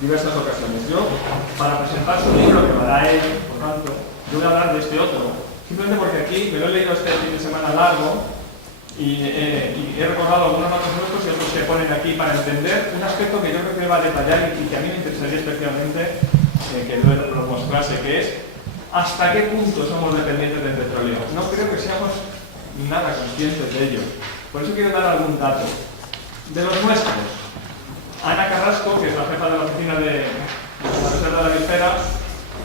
diversas ocasiones. Yo, para presentar su libro, que lo hará él, por tanto, yo voy a hablar de este otro, simplemente porque aquí me lo he leído este fin de semana largo y he recordado algunos datos nuestros y otros que ponen aquí para entender un aspecto que yo creo que va a detallar y que a mí me interesaría especialmente que lo mostrase, que es hasta qué punto somos dependientes del petróleo. No creo que seamos nada conscientes de ello. Por eso quiero dar algún dato. De los nuestros, Ana Carrasco, que es la jefa de la oficina de la Reserva de la Biosfera,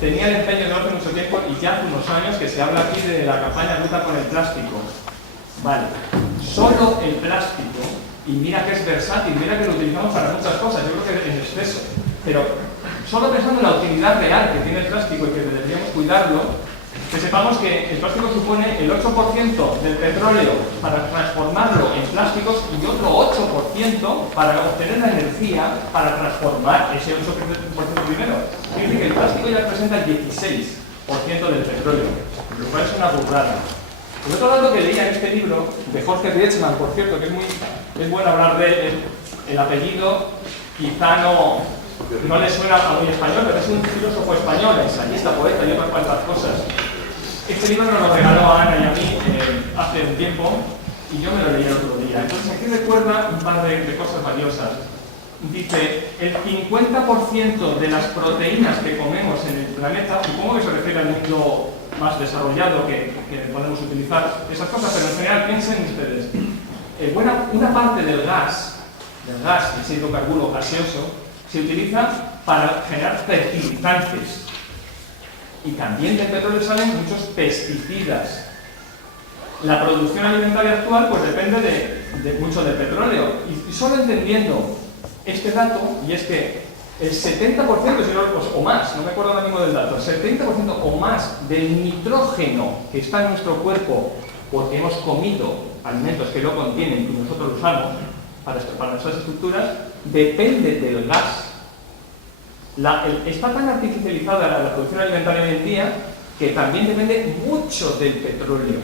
tenía el empeño de hace mucho tiempo y ya hace unos años que se habla aquí de la campaña Lucha con el plástico. Vale, solo el plástico, y mira que es versátil, mira que lo utilizamos para muchas cosas, yo creo que en exceso, pero solo pensando en la utilidad real que tiene el plástico y que deberíamos cuidarlo, que sepamos que el plástico supone el 8% del petróleo para transformarlo en plásticos y otro 8% para obtener la energía para transformar ese 8% primero. Quiere decir que el plástico ya representa el 16% del petróleo, lo cual es una burrada. El otro dato que leía en este libro, de Jorge Rietzmann, por cierto, que es bueno hablar de él, el apellido quizá no le suena a muy español, pero es un filósofo español, ensayista, poeta y otras cuantas cosas. Este libro nos lo regaló a Ana y a mí hace un tiempo y yo me lo leí el otro día. Entonces aquí recuerda un par de cosas valiosas. Dice, el 50% de las proteínas que comemos en el planeta, supongo que se refiere al mundo más desarrollado que podemos utilizar esas cosas, pero en general piensen ustedes, una parte del gas, ese hidrocarburo gaseoso, se utiliza para generar fertilizantes. Y también del petróleo salen muchos pesticidas. La producción alimentaria actual pues depende de mucho del petróleo. Y solo entendiendo este dato, y es que el 70%, o más, no me acuerdo ahora mismo del dato, el 70% o más del nitrógeno que está en nuestro cuerpo porque hemos comido alimentos que lo contienen y nosotros lo usamos para nuestras estructuras, depende del gas. Está tan artificializada la producción alimentaria hoy en día que también depende mucho del petróleo.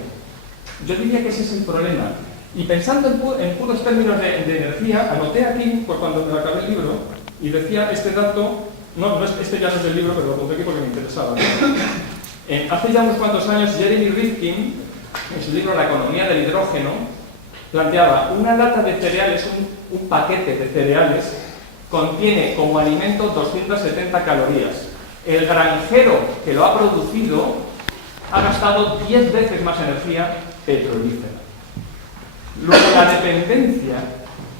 Yo diría que ese es el problema. Y pensando en puros términos de energía, anoté aquí, pues cuando me acabé el libro, y decía este dato, este ya no es del libro, pero lo apunté aquí porque me interesaba. Hace ya unos cuantos años, Jeremy Rifkin, en su libro La economía del hidrógeno, planteaba una lata de cereales, un paquete de cereales, contiene como alimento 270 calorías. El granjero que lo ha producido ha gastado 10 veces más energía petrolífera. Luego la dependencia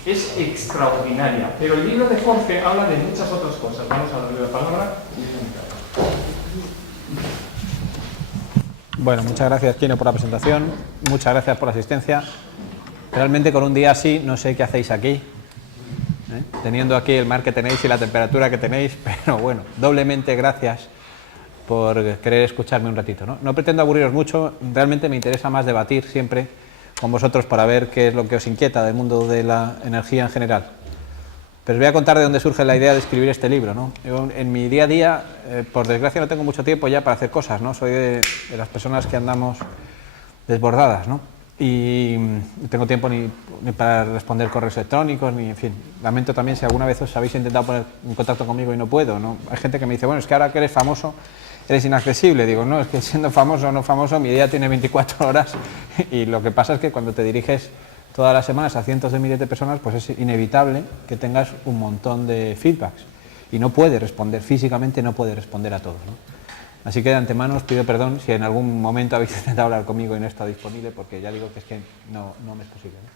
es extraordinaria, pero el libro de Jorge habla de muchas otras cosas. Vamos a darle la palabra. Bueno, muchas gracias, Kino, por la presentación. Muchas gracias por la asistencia. Realmente con un día así no sé qué hacéis aquí, teniendo aquí el mar que tenéis y la temperatura que tenéis, pero bueno, doblemente gracias por querer escucharme un ratito, ¿no? No pretendo aburriros mucho, realmente me interesa más debatir siempre con vosotros para ver qué es lo que os inquieta del mundo de la energía en general. Pero os voy a contar de dónde surge la idea de escribir este libro, ¿no? Yo, en mi día a día, por desgracia no tengo mucho tiempo ya para hacer cosas, ¿no? Soy de las personas que andamos desbordadas, ¿no? Y no tengo tiempo ni para responder correos electrónicos, ni en fin. Lamento también si alguna vez os habéis intentado poner en contacto conmigo y no puedo, ¿no? Hay gente que me dice, bueno, es que ahora que eres famoso, eres inaccesible. Digo, no, es que siendo famoso o no famoso, mi día tiene 24 horas y lo que pasa es que cuando te diriges todas las semanas a cientos de miles de personas, pues es inevitable que tengas un montón de feedbacks y no puedes responder, físicamente no puedes responder a todos, ¿no? Así que de antemano os pido perdón si en algún momento habéis intentado hablar conmigo y no he estado disponible, porque ya digo que es que no me es posible, ¿no?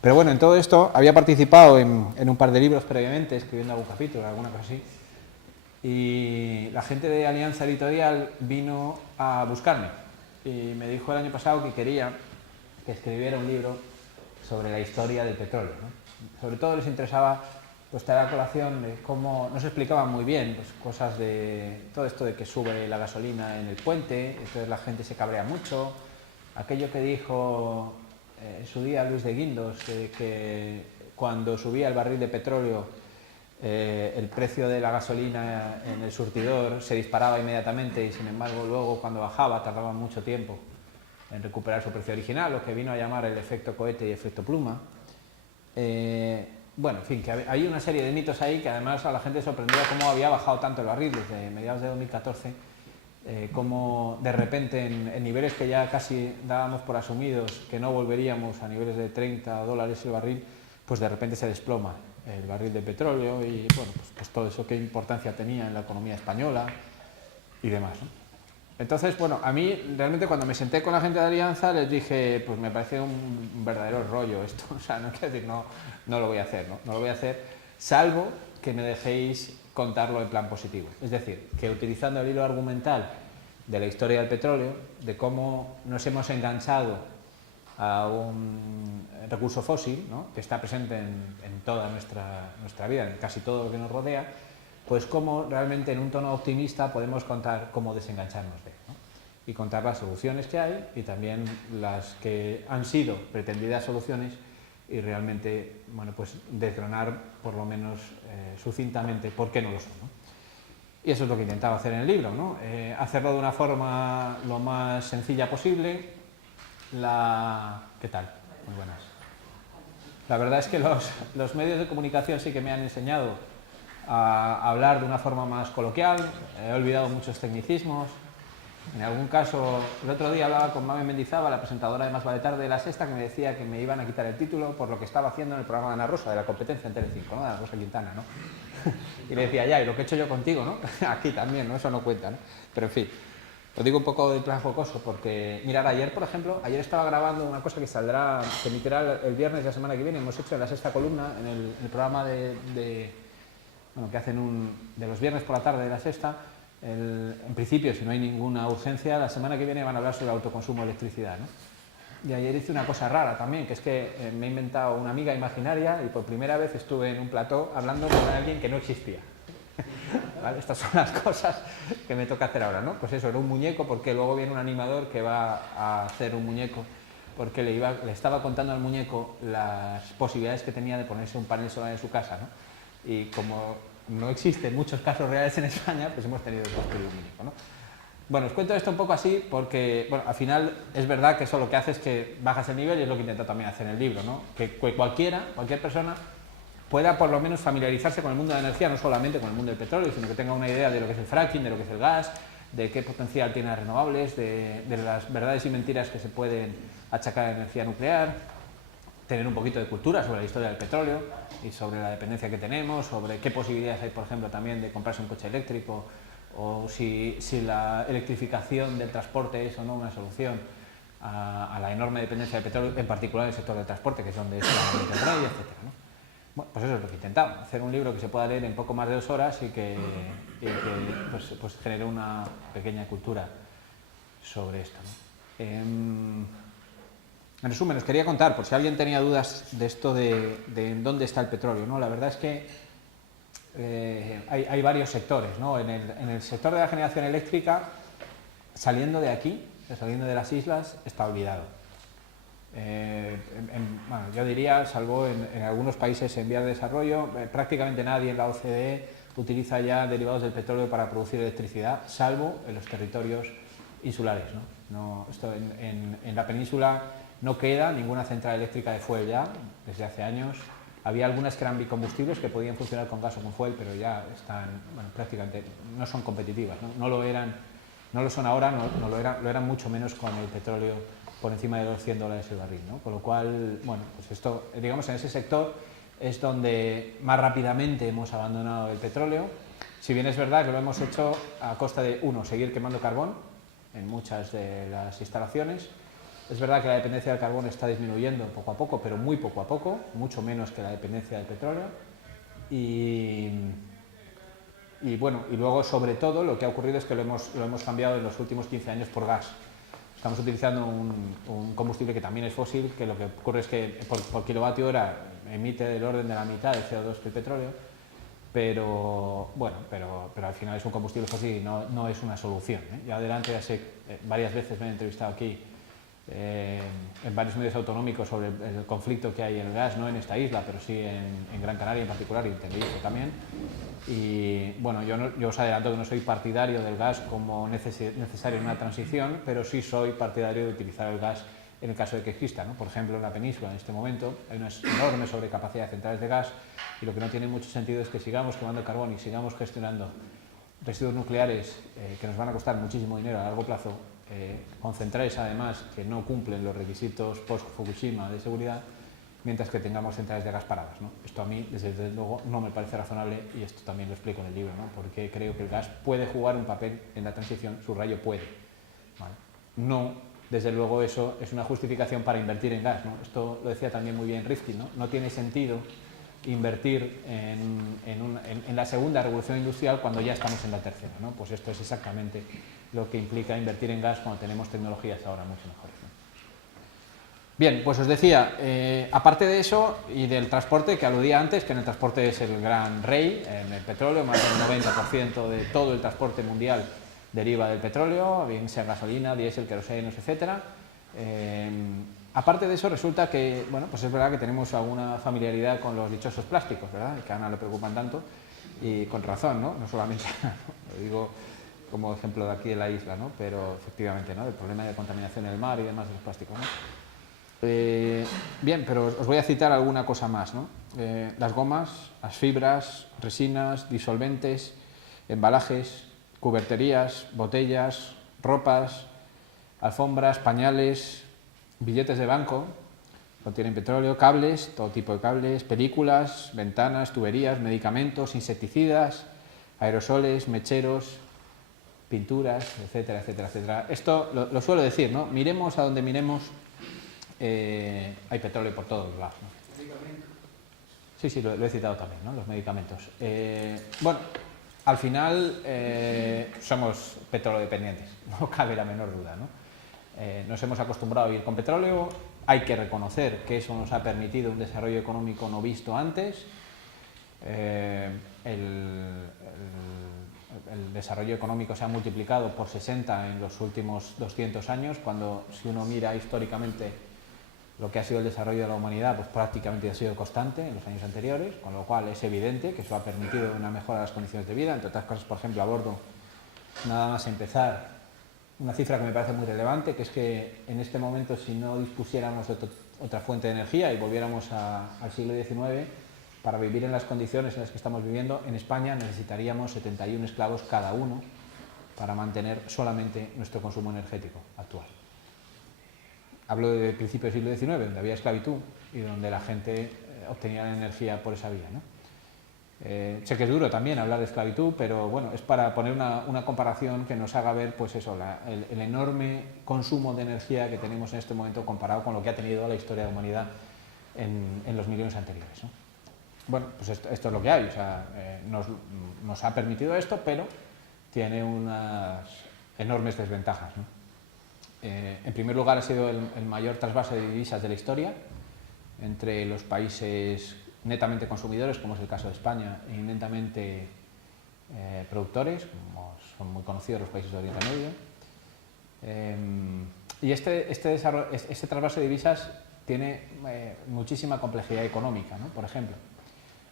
Pero bueno, en todo esto había participado en un par de libros previamente, escribiendo algún capítulo, alguna cosa así, y la gente de Alianza Editorial vino a buscarme y me dijo el año pasado que quería que escribiera un libro sobre la historia del petróleo, ¿no? Sobre todo les interesaba pues traer a colación de cómo nos explicaban muy bien pues, cosas de todo esto de que sube la gasolina en el puente, entonces la gente se cabrea mucho, aquello que dijo en su día Luis de Guindos, que cuando subía el barril de petróleo el precio de la gasolina en el surtidor se disparaba inmediatamente y sin embargo luego cuando bajaba tardaba mucho tiempo en recuperar su precio original, lo que vino a llamar el efecto cohete y efecto pluma. bueno, en fin, que hay una serie de mitos ahí que además a la gente sorprendió cómo había bajado tanto el barril desde mediados de 2014, cómo de repente en niveles que ya casi dábamos por asumidos que no volveríamos a niveles de $30 el barril, pues de repente se desploma el barril de petróleo y bueno, pues todo eso qué importancia tenía en la economía española y demás, ¿no? Entonces, bueno, a mí realmente cuando me senté con la gente de Alianza les dije, pues me parece un verdadero rollo esto, o sea, no quiero decir, no lo voy a hacer, no lo voy a hacer, salvo que me dejéis contarlo en plan positivo. Es decir, que utilizando el hilo argumental de la historia del petróleo, de cómo nos hemos enganchado a un recurso fósil, ¿no?, que está presente en toda nuestra vida, en casi todo lo que nos rodea, pues cómo realmente en un tono optimista podemos contar cómo desengancharnos de él, ¿no?, y contar las soluciones que hay y también las que han sido pretendidas soluciones y realmente, bueno, pues desgranar por lo menos sucintamente por qué no lo son, ¿no? Y eso es lo que intentaba hacer en el libro, ¿no? Hacerlo de una forma lo más sencilla posible. ¿Qué tal? Muy buenas. La verdad es que los medios de comunicación sí que me han enseñado a hablar de una forma más coloquial, he olvidado muchos tecnicismos. En algún caso, el otro día hablaba con Mame Mendizábal, la presentadora de Más vale tarde de La Sexta, que me decía que me iban a quitar el título por lo que estaba haciendo en el programa de Ana Rosa, de la competencia en Telecinco, ¿no?, de Ana Rosa Quintana, ¿no? Y le decía, ya, y lo que he hecho yo contigo, ¿no? Aquí también, ¿no? Eso no cuenta, ¿no? Pero en fin, lo digo un poco de plan jocoso, porque, mirad, ayer, por ejemplo, ayer estaba grabando una cosa que saldrá, que emitirá el viernes de la semana que viene, hemos hecho en La Sexta columna, en el programa bueno, que hacen de los viernes por la tarde de La Sexta. En principio, si no hay ninguna urgencia, la semana que viene van a hablar sobre el autoconsumo de electricidad, ¿no? Y ayer hice una cosa rara también, que es que me he inventado una amiga imaginaria y por primera vez estuve en un plató hablando con alguien que no existía. ¿Vale? Estas son las cosas que me toca hacer ahora, ¿no? Pues eso, era un muñeco, porque luego viene un animador que va a hacer un muñeco, porque le estaba contando al muñeco las posibilidades que tenía de ponerse un panel solar en su casa, ¿no? Y como no existen muchos casos reales en España, pues hemos tenido que construir un muñeco, ¿no? Bueno, os cuento esto un poco así porque, bueno, al final es verdad que eso lo que hace es que bajas el nivel y es lo que intento también hacer en el libro, ¿no? Que cualquier persona pueda por lo menos familiarizarse con el mundo de la energía, no solamente con el mundo del petróleo, sino que tenga una idea de lo que es el fracking, de lo que es el gas, de qué potencial tiene las renovables, de las verdades y mentiras que se pueden achacar a la energía nuclear, tener un poquito de cultura sobre la historia del petróleo y sobre la dependencia que tenemos, sobre qué posibilidades hay, por ejemplo, también de comprarse un coche eléctrico, o si la electrificación del transporte es o no una solución a la enorme dependencia del petróleo, en particular en el sector del transporte, que es donde es el rey, etc., ¿no? Bueno, pues eso es lo que intentamos, hacer un libro que se pueda leer en poco más de 2 horas y que pues genere una pequeña cultura sobre esto, ¿no? En resumen, os quería contar, por si alguien tenía dudas de esto de en dónde está el petróleo, ¿no? La verdad es que hay varios sectores, ¿no? En el sector de la generación eléctrica, saliendo de aquí, saliendo de las islas, está olvidado. Bueno, yo diría, salvo en algunos países en vías de desarrollo, prácticamente nadie en la OCDE utiliza ya derivados del petróleo para producir electricidad, salvo en los territorios insulares, ¿no? Esto en la península no queda ninguna central eléctrica de fuel ya, desde hace años. Había algunas que eran bicombustibles que podían funcionar con gas o con fuel, pero ya están, bueno, prácticamente no son competitivas, ¿no? No lo son ahora, lo eran mucho menos con el petróleo por encima de los $100 el barril, ¿no? Con lo cual, bueno, pues esto, digamos, en ese sector es donde más rápidamente hemos abandonado el petróleo, si bien es verdad que lo hemos hecho a costa de, seguir quemando carbón en muchas de las instalaciones. Es verdad que la dependencia del carbón está disminuyendo poco a poco, pero muy poco a poco, mucho menos que la dependencia del petróleo. Y bueno, y luego sobre todo lo que ha ocurrido es que lo hemos cambiado en los últimos 15 años por gas. Estamos utilizando un combustible que también es fósil, que lo que ocurre es que por kilovatio hora emite del orden de la mitad de CO2 que el petróleo, pero bueno, pero al final es un combustible fósil y no es una solución, ¿eh? Ya adelante, varias veces me he entrevistado aquí en varios medios autonómicos sobre el conflicto que hay en el gas, no en esta isla, pero sí en Gran Canaria en particular y en Tenerife también. Y bueno, yo os adelanto que no soy partidario del gas como necesario en una transición, pero sí soy partidario de utilizar el gas en el caso de que exista, ¿no? Por ejemplo, en la península en este momento hay una enorme sobrecapacidad de centrales de gas y lo que no tiene mucho sentido es que sigamos quemando carbón y sigamos gestionando residuos nucleares que nos van a costar muchísimo dinero a largo plazo, con centrales además que no cumplen los requisitos post-Fukushima de seguridad, mientras que tengamos centrales de gas paradas, ¿no? Esto a mí, desde luego, no me parece razonable y esto también lo explico en el libro, ¿no? Porque creo que el gas puede jugar un papel en la transición, subrayo puede, ¿vale? No, desde luego, eso es una justificación para invertir en gas, ¿no? Esto lo decía también muy bien Rifkin, ¿no? No tiene sentido invertir en la segunda revolución industrial cuando ya estamos en la tercera, ¿no? Pues esto es exactamente lo que implica invertir en gas cuando tenemos tecnologías ahora mucho mejores, ¿no? Bien, pues os decía, aparte de eso y del transporte que aludía antes, que en el transporte es el gran rey, en el petróleo, más del 90% de todo el transporte mundial deriva del petróleo, bien sea gasolina, diésel, queroseno, etcétera. Aparte de eso, resulta que, bueno, pues es verdad que tenemos alguna familiaridad con los dichosos plásticos, ¿verdad? Que a Ana le preocupan tanto, y con razón, ¿no? No solamente, lo digo como ejemplo de aquí de la isla, ¿no? Pero efectivamente, ¿no? El problema de contaminación del mar y demás de los plásticos, ¿no? Bien, pero os voy a citar alguna cosa más, ¿no? Las gomas, las fibras, resinas, disolventes, embalajes, cuberterías, botellas, ropas, alfombras, pañales, billetes de banco, contienen petróleo, cables, todo tipo de cables, películas, ventanas, tuberías, medicamentos, insecticidas, aerosoles, mecheros, pinturas, etcétera, etcétera, etcétera. Esto lo suelo decir, ¿no? Miremos a donde miremos, hay petróleo por todos lados, ¿no? Sí, sí, lo he citado también, ¿no? Los medicamentos. Bueno, al final somos petróleo dependientes, no cabe la menor duda, ¿no? Nos hemos acostumbrado a vivir con petróleo, hay que reconocer que eso nos ha permitido un desarrollo económico no visto antes. El desarrollo económico se ha multiplicado por 60 en los últimos 200 años, cuando si uno mira históricamente lo que ha sido el desarrollo de la humanidad, pues prácticamente ha sido constante en los años anteriores, con lo cual es evidente que eso ha permitido una mejora de las condiciones de vida, entre otras cosas, por ejemplo, abordo nada más empezar una cifra que me parece muy relevante, que es que en este momento, si no dispusiéramos de otra fuente de energía y volviéramos al siglo XIX, para vivir en las condiciones en las que estamos viviendo, en España necesitaríamos 71 esclavos cada uno para mantener solamente nuestro consumo energético actual. Hablo del principio del siglo XIX, donde había esclavitud y donde la gente obtenía la energía por esa vía, ¿no? Sé que es duro también hablar de esclavitud, pero bueno, es para poner una comparación que nos haga ver, pues eso, el enorme consumo de energía que tenemos en este momento comparado con lo que ha tenido la historia de la humanidad en los milenios anteriores, ¿no? Bueno, pues esto es lo que hay, o sea, nos ha permitido esto, pero tiene unas enormes desventajas, ¿no? En primer lugar, ha sido el mayor trasvase de divisas de la historia entre los países netamente consumidores, como es el caso de España, y netamente productores, como son muy conocidos los países de Oriente Medio. Y este trasvase de divisas tiene muchísima complejidad económica, ¿no? Por ejemplo,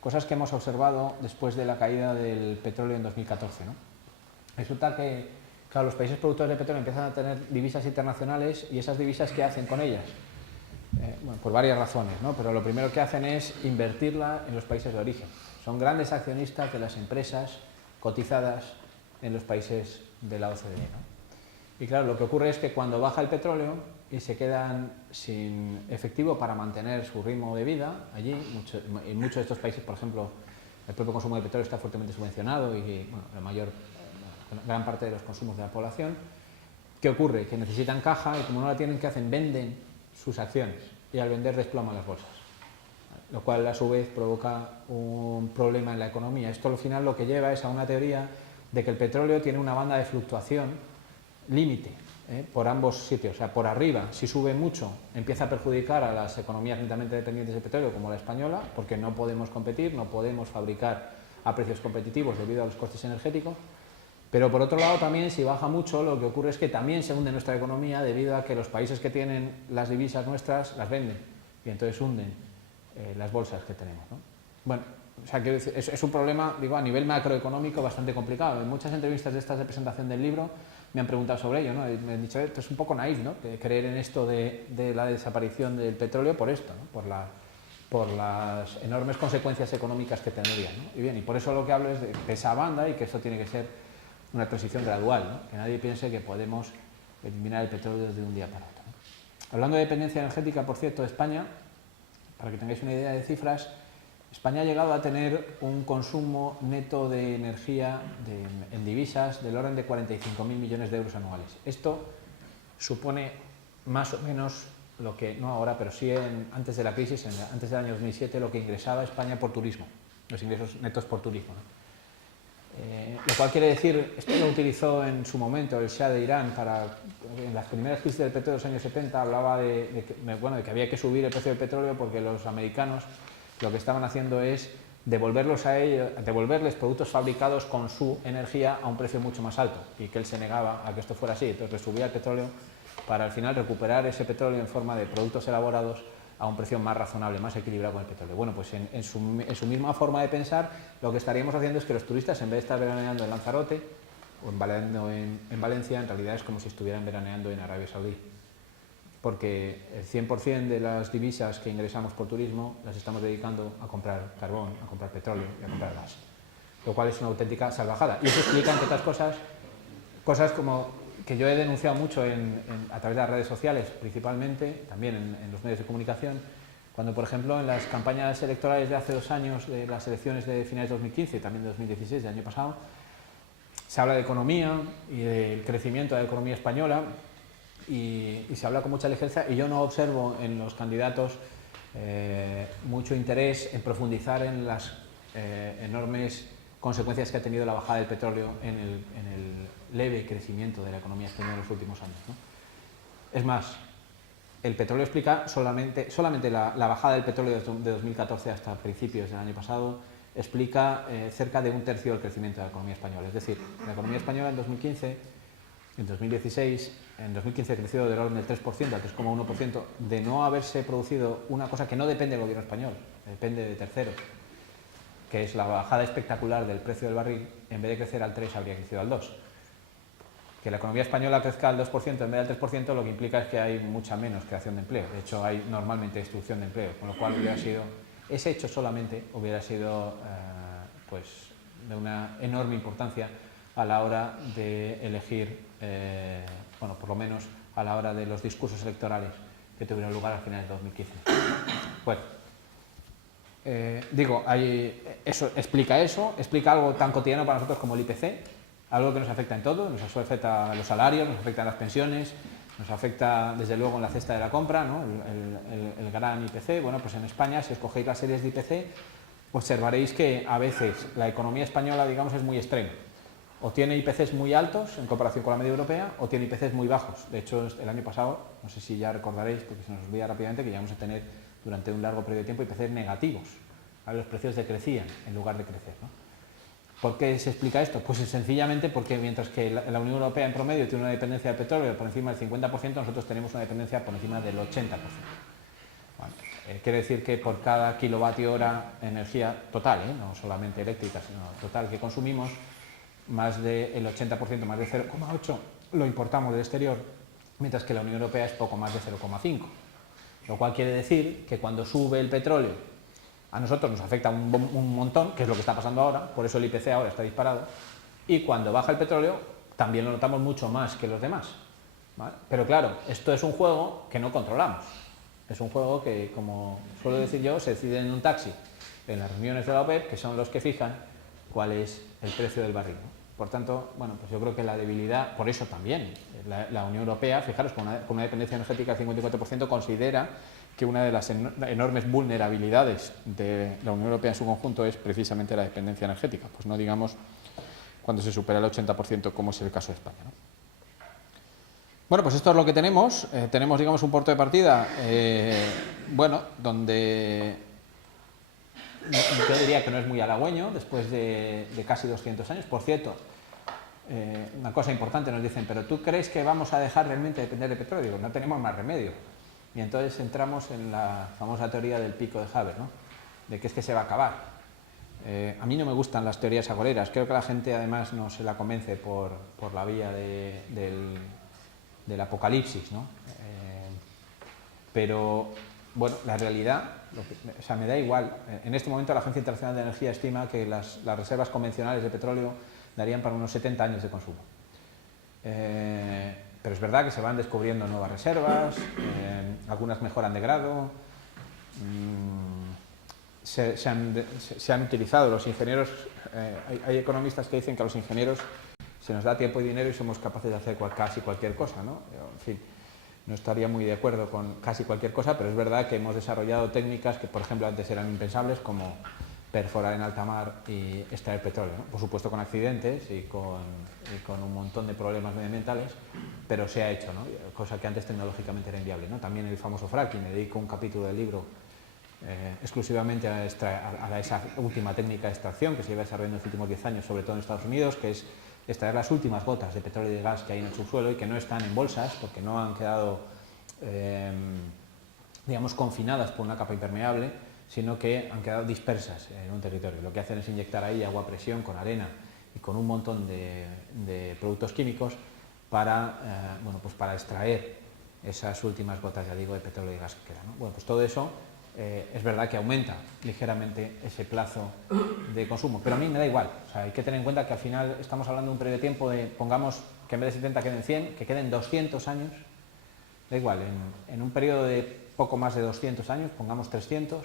cosas que hemos observado después de la caída del petróleo en 2014, ¿no? Resulta que, claro, los países productores de petróleo empiezan a tener divisas internacionales, y esas divisas, ¿qué hacen con ellas? Bueno, por varias razones, ¿no? Pero lo primero que hacen es invertirla en los países de origen. Son grandes accionistas de las empresas cotizadas en los países de la OCDE, ¿no? Y claro, lo que ocurre es que cuando baja el petróleo y se quedan sin efectivo para mantener su ritmo de vida allí, en muchos de estos países, por ejemplo, el propio consumo de petróleo está fuertemente subvencionado y bueno, gran parte de los consumos de la población. ¿Qué ocurre? Que necesitan caja y como no la tienen, ¿qué hacen? Venden sus acciones y al vender desploman las bolsas, lo cual a su vez provoca un problema en la economía. Esto al final lo que lleva es a una teoría de que el petróleo tiene una banda de fluctuación límite, por ambos sitios, o sea, por arriba, si sube mucho, empieza a perjudicar a las economías netamente dependientes de petróleo como la española, porque no podemos competir, no podemos fabricar a precios competitivos debido a los costes energéticos. Pero por otro lado también, si baja mucho, lo que ocurre es que también se hunde nuestra economía debido a que los países que tienen las divisas nuestras las venden y entonces hunden las bolsas que tenemos, ¿no? Bueno, o sea, que es un problema, digo, a nivel macroeconómico bastante complicado. En muchas entrevistas de estas de presentación del libro me han preguntado sobre ello, ¿no? Y me han dicho, esto es un poco naif, ¿no? De creer en esto de la desaparición del petróleo por esto, ¿no? Por las enormes consecuencias económicas que tendría, ¿no? Y bien, y por eso lo que hablo es de esa banda y que esto tiene que ser una transición gradual, ¿no? Que nadie piense que podemos eliminar el petróleo desde un día para otro, ¿no? Hablando de dependencia energética, por cierto, de España, para que tengáis una idea de cifras, España ha llegado a tener un consumo neto de energía en divisas del orden de 45.000 millones de euros anuales. Esto supone más o menos lo que, no ahora, pero sí antes de la crisis, antes del año 2007, lo que ingresaba España por turismo, los ingresos netos por turismo, ¿no? Lo cual quiere decir, esto lo utilizó en su momento el Shah de Irán en las primeras crisis del petróleo de los años 70, hablaba de que había que subir el precio del petróleo porque los americanos lo que estaban haciendo es devolverles productos fabricados con su energía a un precio mucho más alto, y que él se negaba a que esto fuera así. Entonces le subía el petróleo para al final recuperar ese petróleo en forma de productos elaborados a un precio más razonable, más equilibrado con el petróleo. Bueno, pues en su misma forma de pensar, lo que estaríamos haciendo es que los turistas, en vez de estar veraneando en Lanzarote o veraneando en Valencia, en realidad es como si estuvieran veraneando en Arabia Saudí, porque el 100% de las divisas que ingresamos por turismo las estamos dedicando a comprar carbón, a comprar petróleo y a comprar gas, lo cual es una auténtica salvajada. Y eso explica, entre otras cosas como que yo he denunciado mucho a través de las redes sociales, principalmente, también en los medios de comunicación, cuando, por ejemplo, en las campañas electorales de hace 2 años, de las elecciones de finales de 2015 y también de 2016, del año pasado, se habla de economía y del crecimiento de la economía española, y se habla con mucha ligereza, y yo no observo en los candidatos mucho interés en profundizar en las enormes consecuencias que ha tenido la bajada del petróleo en el leve crecimiento de la economía española en los últimos años, ¿no? Es más, el petróleo explica solamente la bajada del petróleo de 2014 hasta principios del año pasado, explica cerca de 1/3 del crecimiento de la economía española. Es decir, la economía española en 2015, en 2016, en 2015 ha crecido del orden del 3% al 3,1%, de no haberse producido una cosa que no depende del gobierno español, depende de terceros, que es la bajada espectacular del precio del barril. En vez de crecer al 3, habría crecido al 2. Que la economía española crezca al 2% en vez del 3%, lo que implica es que hay mucha menos creación de empleo. De hecho, hay normalmente destrucción de empleo, con lo cual ese hecho solamente hubiera sido pues, de una enorme importancia a la hora de elegir, por lo menos a la hora de los discursos electorales que tuvieron lugar al final de 2015. Bueno, eso explica algo tan cotidiano para nosotros como el IPC, algo que nos afecta en todo, nos afecta a los salarios, nos afecta a las pensiones, nos afecta desde luego en la cesta de la compra, ¿no? el gran IPC. Bueno, pues en España, si escogéis las series de IPC, observaréis que a veces la economía española, digamos, es muy extrema. O tiene IPCs muy altos en comparación con la media europea, o tiene IPCs muy bajos. De hecho, el año pasado, no sé si ya recordaréis, porque se nos olvida rápidamente, que llegamos a tener durante un largo periodo de tiempo IPCs negativos. Los precios decrecían en lugar de crecer, ¿no? ¿Por qué se explica esto? Pues sencillamente porque mientras que la Unión Europea en promedio tiene una dependencia de petróleo por encima del 50%, nosotros tenemos una dependencia por encima del 80%. Bueno, quiere decir que por cada kilovatio hora de energía total, no solamente eléctrica, sino total que consumimos, más del 80%, más de 0,8, lo importamos del exterior, mientras que la Unión Europea es poco más de 0,5. Lo cual quiere decir que cuando sube el petróleo, a nosotros nos afecta un montón, que es lo que está pasando ahora, por eso el IPC ahora está disparado, y cuando baja el petróleo también lo notamos mucho más que los demás, ¿vale? Pero claro, esto es un juego que no controlamos, es un juego que, como suelo decir yo, se decide en un taxi, en las reuniones de la OPEP, que son los que fijan cuál es el precio del barril, ¿no? Por tanto, bueno, pues yo creo que la debilidad, por eso también, la Unión Europea, fijaros, con una dependencia energética del 54%, considera que una de las enormes vulnerabilidades de la Unión Europea en su conjunto es precisamente la dependencia energética, pues no digamos cuando se supera el 80%, como es el caso de España, ¿no? Bueno, pues esto es lo que tenemos. Tenemos, digamos, un punto de partida, donde yo diría que no es muy halagüeño, después de casi 200 años. Por cierto, una cosa importante, nos dicen, ¿pero tú crees que vamos a dejar realmente de depender de petróleo? Digo, no tenemos más remedio. Y entonces entramos en la famosa teoría del pico de Haber, ¿no? De que es que se va a acabar. A mí no me gustan las teorías agoreras, creo que la gente además no se la convence por la vía del apocalipsis, ¿no? Pero bueno, la realidad, o sea, me da igual. En este momento la Agencia Internacional de Energía estima que las reservas convencionales de petróleo darían para unos 70 años de consumo. Pero es verdad que se van descubriendo nuevas reservas, algunas mejoran de grado, se han utilizado los ingenieros, hay economistas que dicen que a los ingenieros se nos da tiempo y dinero y somos capaces de hacer casi cualquier cosa, ¿no? En fin, no estaría muy de acuerdo con casi cualquier cosa, pero es verdad que hemos desarrollado técnicas que, por ejemplo, antes eran impensables, como perforar en alta mar y extraer petróleo, ¿no? Por supuesto con accidentes y con un montón de problemas medioambientales, pero se ha hecho, ¿no? Cosa que antes tecnológicamente era inviable, ¿no? También el famoso fracking, me dedico un capítulo del libro exclusivamente a esa última técnica de extracción que se lleva desarrollando en los últimos 10 años, sobre todo en Estados Unidos, que es extraer las últimas gotas de petróleo y de gas que hay en el subsuelo y que no están en bolsas porque no han quedado, digamos, confinadas por una capa impermeable, sino que han quedado dispersas en un territorio. Lo que hacen es inyectar ahí agua a presión con arena y con un montón de productos químicos para, bueno, pues para extraer esas últimas gotas, ya digo, de petróleo y gas que quedan, ¿no? Bueno, pues todo eso es verdad que aumenta ligeramente ese plazo de consumo, pero a mí me da igual. O sea, hay que tener en cuenta que al final estamos hablando de un periodo de tiempo de, pongamos que en vez de 70 queden 100, que queden 200 años, da igual, en un periodo de poco más de 200 años, pongamos 300,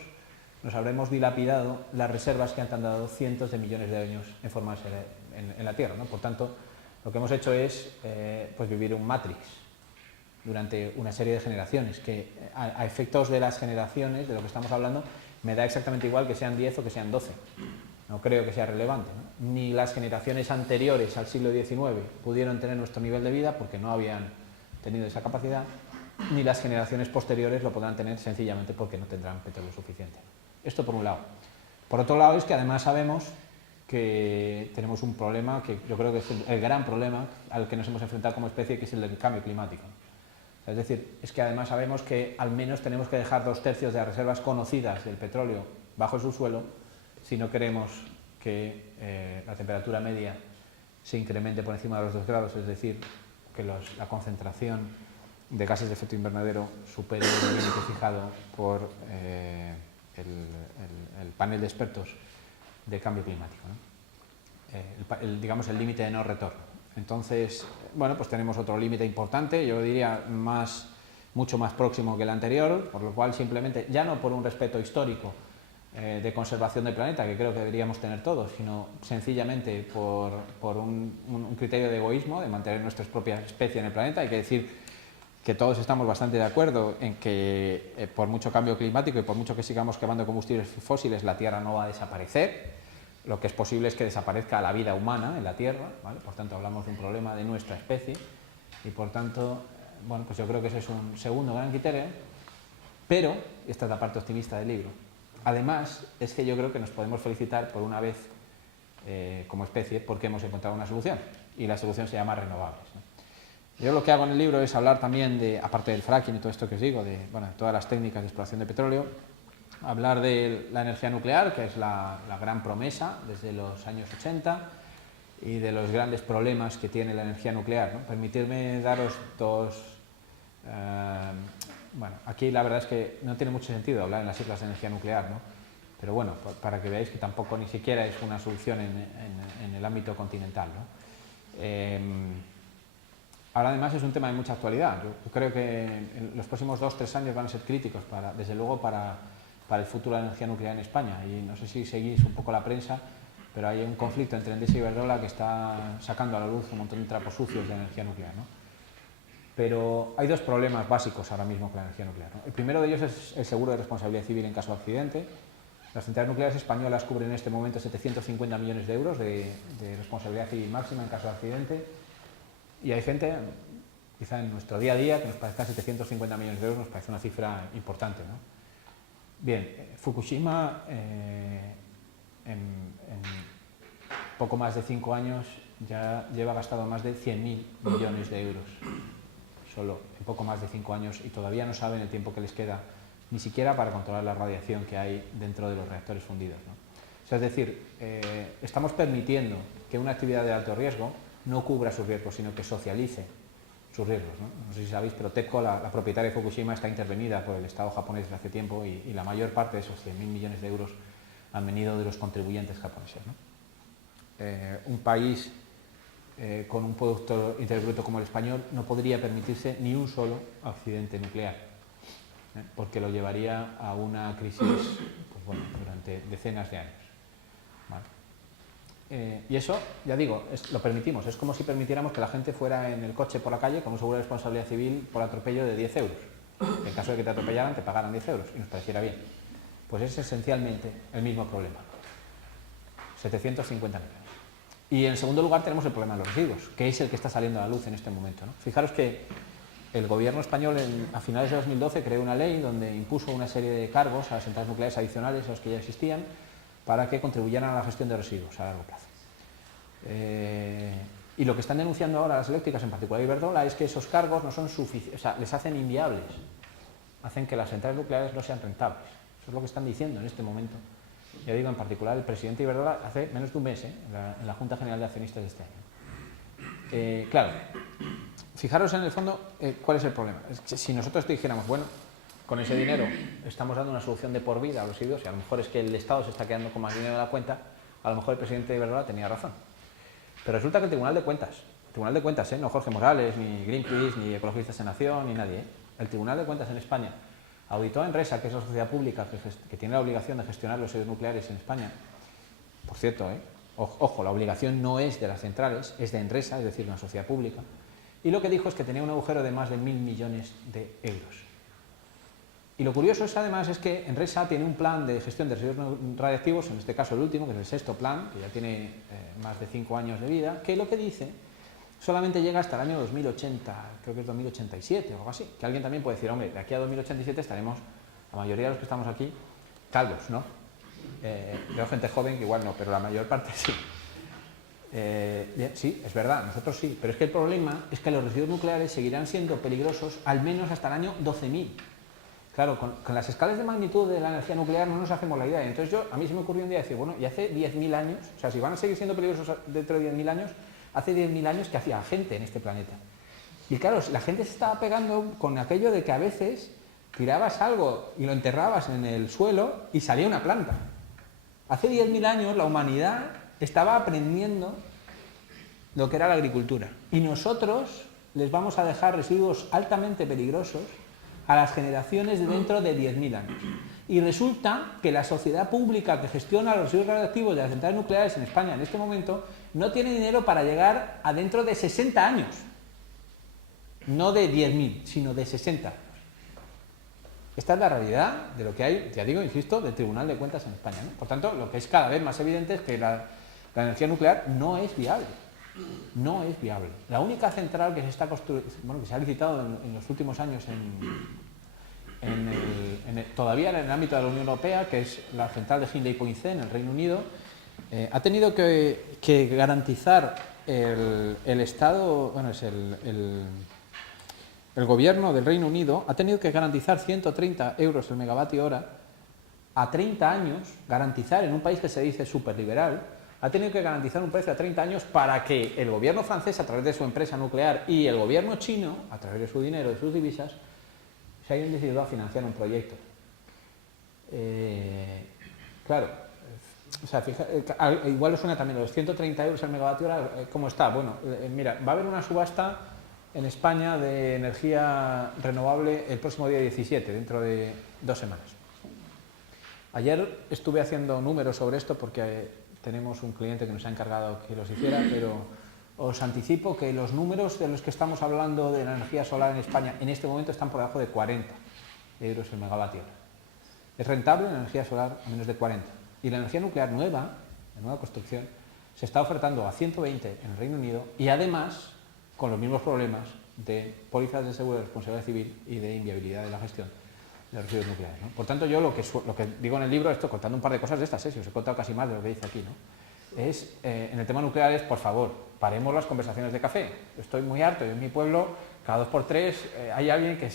nos habremos dilapidado las reservas que han tardado cientos de millones de años en formarse en la Tierra, ¿no? Por tanto, lo que hemos hecho es pues vivir un Matrix durante una serie de generaciones, que a efectos de las generaciones, de lo que estamos hablando, me da exactamente igual que sean 10 o que sean 12. No creo que sea relevante, ¿no? Ni las generaciones anteriores al siglo XIX pudieron tener nuestro nivel de vida porque no habían tenido esa capacidad, ni las generaciones posteriores lo podrán tener sencillamente porque no tendrán petróleo suficiente. Esto por un lado. Por otro lado es que además sabemos que tenemos un problema que yo creo que es el gran problema al que nos hemos enfrentado como especie, que es el del cambio climático. Es decir, es que además sabemos que al menos tenemos que dejar 2/3 de las reservas conocidas del petróleo bajo el subsuelo si no queremos que la temperatura media se incremente por encima de los 2 grados, es decir, que la concentración de gases de efecto invernadero supere el límite fijado por el panel de expertos de cambio climático, ¿no? Digamos el límite de no retorno. Entonces, bueno, pues tenemos otro límite importante, yo diría mucho más próximo que el anterior, por lo cual simplemente, ya no por un respeto histórico de conservación del planeta, que creo que deberíamos tener todos, sino sencillamente por un criterio de egoísmo, de mantener nuestra propia especie en el planeta. Hay que decir que todos estamos bastante de acuerdo en que por mucho cambio climático y por mucho que sigamos quemando combustibles fósiles, la Tierra no va a desaparecer. Lo que es posible es que desaparezca la vida humana en la Tierra, ¿vale? Por tanto, hablamos de un problema de nuestra especie y, por tanto, bueno, pues yo creo que ese es un segundo gran criterio, pero, y esta es la parte optimista del libro, además es que yo creo que nos podemos felicitar por una vez como especie porque hemos encontrado una solución, y la solución se llama renovables, ¿no? Yo lo que hago en el libro es hablar también de, aparte del fracking y todo esto que os digo, de bueno, todas las técnicas de exploración de petróleo, hablar de la energía nuclear, que es la gran promesa desde los años 80, y de los grandes problemas que tiene la energía nuclear, ¿no? Permitidme daros dos... bueno, aquí la verdad es que no tiene mucho sentido hablar en las siglas de energía nuclear, ¿no? Pero bueno, para que veáis que tampoco ni siquiera es una solución en el ámbito continental, ¿no? Ahora además es un tema de mucha actualidad. Yo creo que en los próximos 2-3 años van a ser críticos, desde luego, para el futuro de la energía nuclear en España. Y no sé si seguís un poco la prensa, pero hay un conflicto entre Endesa y Iberdrola que está sacando a la luz un montón de trapos sucios de energía nuclear, ¿no? Pero hay dos problemas básicos ahora mismo con la energía nuclear, ¿no? El primero de ellos es el seguro de responsabilidad civil en caso de accidente. Las centrales nucleares españolas cubren en este momento 750 millones de euros de responsabilidad civil máxima en caso de accidente. Y hay gente, quizá en nuestro día a día, que nos parezca 750 millones de euros, nos parece una cifra importante, ¿no? Bien, Fukushima en poco más de 5 años ya lleva gastado más de 100.000 millones de euros, solo en poco más de 5 años, y todavía no saben el tiempo que les queda, ni siquiera para controlar la radiación que hay dentro de los reactores fundidos, ¿no? O sea, es decir, estamos permitiendo que una actividad de alto riesgo no cubra sus riesgos, sino que socialice sus riesgos, ¿no? No sé si sabéis, pero TEPCO, la propietaria de Fukushima, está intervenida por el Estado japonés desde hace tiempo y la mayor parte de esos 100.000 millones de euros han venido de los contribuyentes japoneses, ¿no? Un país con un Producto Interior Bruto como el español no podría permitirse ni un solo accidente nuclear, porque lo llevaría a una crisis pues bueno, durante decenas de años. ¿Vale? Y eso, ya digo, lo permitimos. Es como si permitiéramos que la gente fuera en el coche por la calle con un seguro de responsabilidad civil por atropello de 10 euros. En caso de que te atropellaran, te pagaran 10 euros y nos pareciera bien. Pues es esencialmente el mismo problema. 750 millones. Y en segundo lugar tenemos el problema de los residuos, que es el que está saliendo a la luz en este momento, ¿no? Fijaros que el gobierno español a finales de 2012 creó una ley donde impuso una serie de cargos a las centrales nucleares adicionales a los que ya existían para que contribuyeran a la gestión de residuos a largo plazo. Y lo que están denunciando ahora las eléctricas, en particular Iberdrola, es que esos cargos no son suficientes, o sea, les hacen inviables, hacen que las centrales nucleares no sean rentables. Eso es lo que están diciendo en este momento. Ya digo, en particular el presidente Iberdrola hace menos de un mes, en la Junta General de Accionistas de este año. Claro, fijaros en el fondo cuál es el problema. Es que si nosotros dijéramos, bueno, con ese dinero estamos dando una solución de por vida a los residuos y a lo mejor es que el Estado se está quedando con más dinero de la cuenta, a lo mejor el presidente de Iberdrola tenía razón. Pero resulta que el Tribunal de Cuentas, no Jorge Morales, ni Greenpeace, ni Ecologistas en Acción, ni nadie, el Tribunal de Cuentas en España auditó a Enresa, que es la sociedad pública que tiene la obligación de gestionar los residuos nucleares en España. Por cierto, ojo, la obligación no es de las centrales, es de Enresa, es decir, una sociedad pública. Y lo que dijo es que tenía un agujero de más de 1.000 millones de euros. Y lo curioso además es que Enresa tiene un plan de gestión de residuos radiactivos, en este caso el último, que es el sexto plan, que ya tiene más de 5 años de vida, que lo que dice solamente llega hasta el año 2080, creo que es 2087 o algo así. Que alguien también puede decir, hombre, de aquí a 2087 estaremos, la mayoría de los que estamos aquí, calvos, ¿no? Veo gente joven que igual no, pero la mayor parte sí. Bien, sí, es verdad, nosotros sí, pero es que el problema es que los residuos nucleares seguirán siendo peligrosos al menos hasta el año 12.000. Claro, con las escalas de magnitud de la energía nuclear no nos hacemos la idea. Entonces a mí se me ocurrió un día decir, bueno, y hace 10.000 años, o sea, si van a seguir siendo peligrosos dentro de 10.000 años, hace 10.000 años que hacía gente en este planeta. Y claro, la gente se estaba pegando con aquello de que a veces tirabas algo y lo enterrabas en el suelo y salía una planta. Hace 10.000 años la humanidad estaba aprendiendo lo que era la agricultura. Y nosotros les vamos a dejar residuos altamente peligrosos a las generaciones de dentro de 10.000 años. Y resulta que la sociedad pública que gestiona los residuos radiactivos de las centrales nucleares en España en este momento no tiene dinero para llegar a dentro de 60 años. No de 10.000, sino de 60 años. Esta es la realidad de lo que hay, ya digo, insisto, del Tribunal de Cuentas en España, ¿no? Por tanto, lo que es cada vez más evidente es que la energía nuclear no es viable. No es viable. La única central que se está construyendo, bueno, que se ha licitado en los últimos años todavía en el ámbito de la Unión Europea, que es la central de Hinkley Point C en el Reino Unido, ha tenido que garantizar el Estado, bueno, es el gobierno del Reino Unido, ha tenido que garantizar 130 euros el megavatio hora a 30 años, garantizar en un país que se dice superliberal, ha tenido que garantizar un precio a 30 años para que el gobierno francés, a través de su empresa nuclear, y el gobierno chino, a través de su dinero, de sus divisas, se hayan decidido a financiar un proyecto. Claro, o sea, igual os suena también los 130 euros el megavatio hora, ¿cómo está? Bueno, mira, va a haber una subasta en España de energía renovable el próximo día 17, dentro de 2 semanas. Ayer estuve haciendo números sobre esto porque tenemos un cliente que nos ha encargado que los hiciera, pero os anticipo que los números de los que estamos hablando de la energía solar en España en este momento están por debajo de 40 euros el megavatio hora. Es rentable la energía solar a menos de 40. Y la energía nuclear nueva, de nueva construcción, se está ofertando a 120 en el Reino Unido y además con los mismos problemas de pólizas de seguro de responsabilidad civil y de inviabilidad de la gestión de los residuos nucleares, ¿no? Por tanto, yo lo que digo en el libro, esto contando un par de cosas de estas, si os he contado casi más de lo que dice aquí, ¿no? Es, en el tema nuclear es, por favor, paremos las conversaciones de café. Yo estoy muy harto, yo en mi pueblo, cada 2x3, hay alguien que